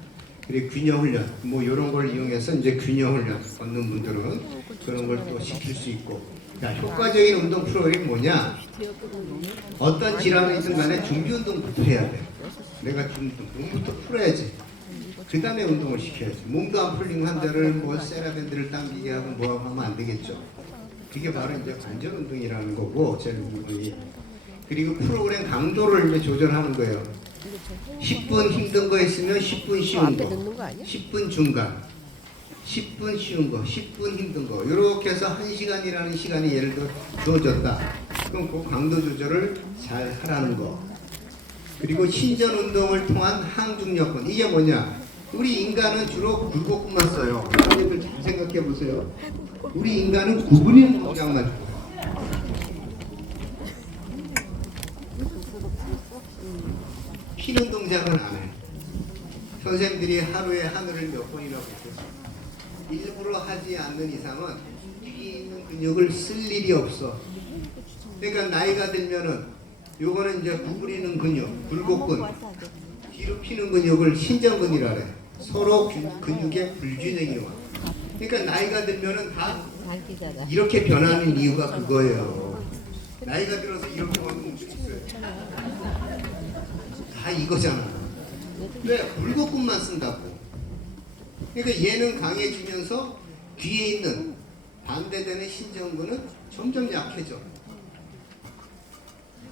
그리고 균형 훈련. 뭐 이런 걸 이용해서 이제 균형 훈련 얻는 분들은 그런 걸 또 시킬 수 있고. 자, 효과적인 운동 프로그램이 뭐냐? 어떤 질환이든 간에 준비 운동부터 해야 돼. 내가 준비 운동부터 풀어야지. 그 다음에 운동을 시켜야지. 몸도 안 풀린 환자를 뭐 세라밴드를 당기게 하고 뭐 하면 안 되겠죠. 그게 바로 이제 관절 운동이라는 거고, 제 운동이. 그리고 프로그램 강도를 이제 조절하는 거예요. 10분 힘든 거 있으면 10분 쉬운 거, 10분 중간, 10분 쉬운 거, 10분 힘든 거. 이렇게 해서 1시간이라는 시간이 예를 들어 주어졌다. 그럼 그 강도 조절을 잘 하라는 거. 그리고 신전 운동을 통한 항중력권. 이게 뭐냐? 우리 인간은 주로 굴곡근만 써요. 여러분들 잘 생각해 보세요. 우리 인간은 구부리는 동작만 줘요. 피는 동작은 안 해요. 선생님들이 하루에 하늘을 몇 번이나 보세요. 일부러 하지 않는 이상은 뒤에 있는 근육을 쓸 일이 없어. 그러니까 나이가 들면은 요거는 이제 구부리는 근육, 굴곡근, 뒤로 피는 근육을 신전근이라 그래. 서로 근육의 불균형이 와. 그러니까 나이가 들면은 다 이렇게 변하는 이유가 그거예요. 나이가 들어서 이렇게 하는 분들이 있어요. 다 이거잖아. 왜? 굴곡근만 쓴다고. 그러니까 얘는 강해지면서 뒤에 있는 반대되는 신전근은 점점 약해져.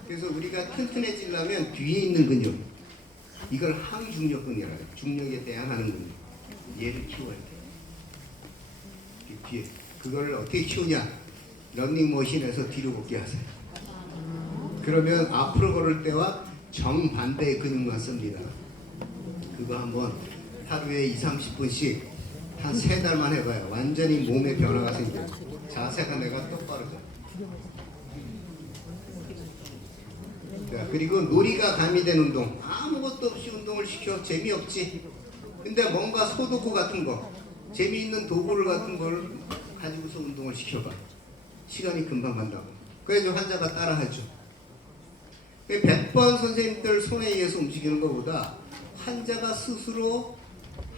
그래서 우리가 튼튼해지려면 뒤에 있는 근육, 이걸 항중력근이라고 해요. 중력에 대항하는 근육. 얘를 키워야 돼. 뒤에. 그걸 어떻게 키우냐? 러닝머신에서 뒤로 걷게 하세요. 그러면 앞으로 걸을 때와 정반대의 근육만 씁니다. 그거 한번 하루에 20-30분씩 한 3달만 해봐요. 완전히 몸에 변화가 생겨요. 자세가 내가 똑바로져. 자, 그리고 놀이가 가미된 운동. 아무것도 없이 운동을 시켜. 재미없지. 근데 뭔가 소도구 같은 거, 재미있는 도구를 같은 걸 가지고서 운동을 시켜봐. 시간이 금방 간다고. 그래서 환자가 따라하죠. 100번 선생님들 손에 의해서 움직이는 것보다 환자가 스스로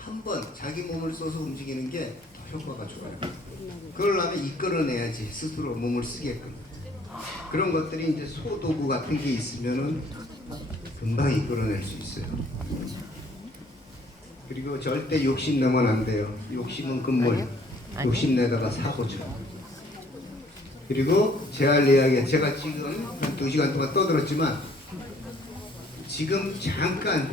한 번 자기 몸을 써서 움직이는 게 효과가 좋아요. 그러려면 이끌어내야지 스스로 몸을 쓰게끔. 그런 것들이 이제 소도구 같은 게 있으면은 금방 이끌어낼 수 있어요. 그리고 절대 욕심 내면 안 돼요. 욕심은 금물. 욕심 내다가 사고죠. 그리고 제할 이야기, 제가 지금 한 2시간 동안 떠들었지만 지금 잠깐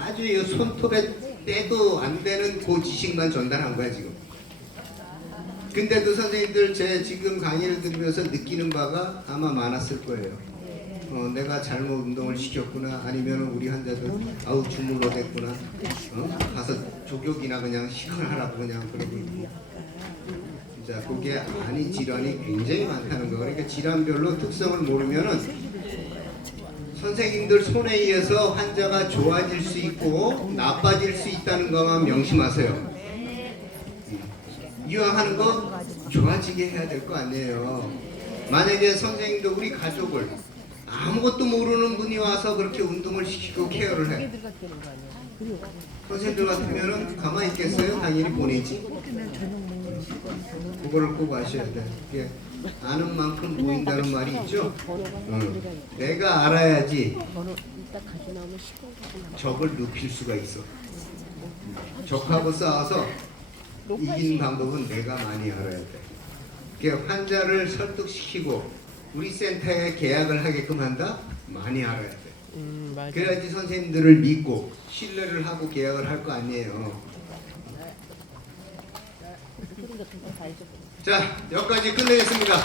아주 이 손톱에 떼도 안 되는 그 지식만 전달한 거야 지금. 근데도 선생님들 제 지금 강의를 들으면서 느끼는 바가 아마 많았을 거예요. 내가 잘못 운동을 시켰구나, 아니면 우리 환자들 아우 주물러 댔구나, 가서 족욕이나 그냥 시원하라고 그냥 그러고 있고. 진짜 그게 아닌 질환이 굉장히 많다는 거. 그러니까 질환별로 특성을 모르면은 선생님들 손에 의해서 환자가 좋아질 수 있고 나빠질 수 있다는 것만 명심하세요. 이왕 하는 거 좋아지게 해야 될 거 아니에요. 만약에 선생님도 우리 가족을 아무것도 모르는 분이 와서 그렇게 운동을 시키고 케어를 해. 선생님들 같으면은 가만히 있겠어요? 당연히 보내지. 그거를 꼭 아셔야 돼. 이게 아는 만큼 보인다는 말이 있죠. 내가 알아야지 적을 눕힐 수가 있어. 적하고 싸워서 이기는 방법은 내가 많이 알아야 돼. 그러니까 환자를 설득시키고 우리 센터에 계약을 하게끔 한다? 많이 알아야 돼. 그래야지 선생님들을 믿고 신뢰를 하고 계약을 할 거 아니에요. 자, 여기까지 끝내겠습니다.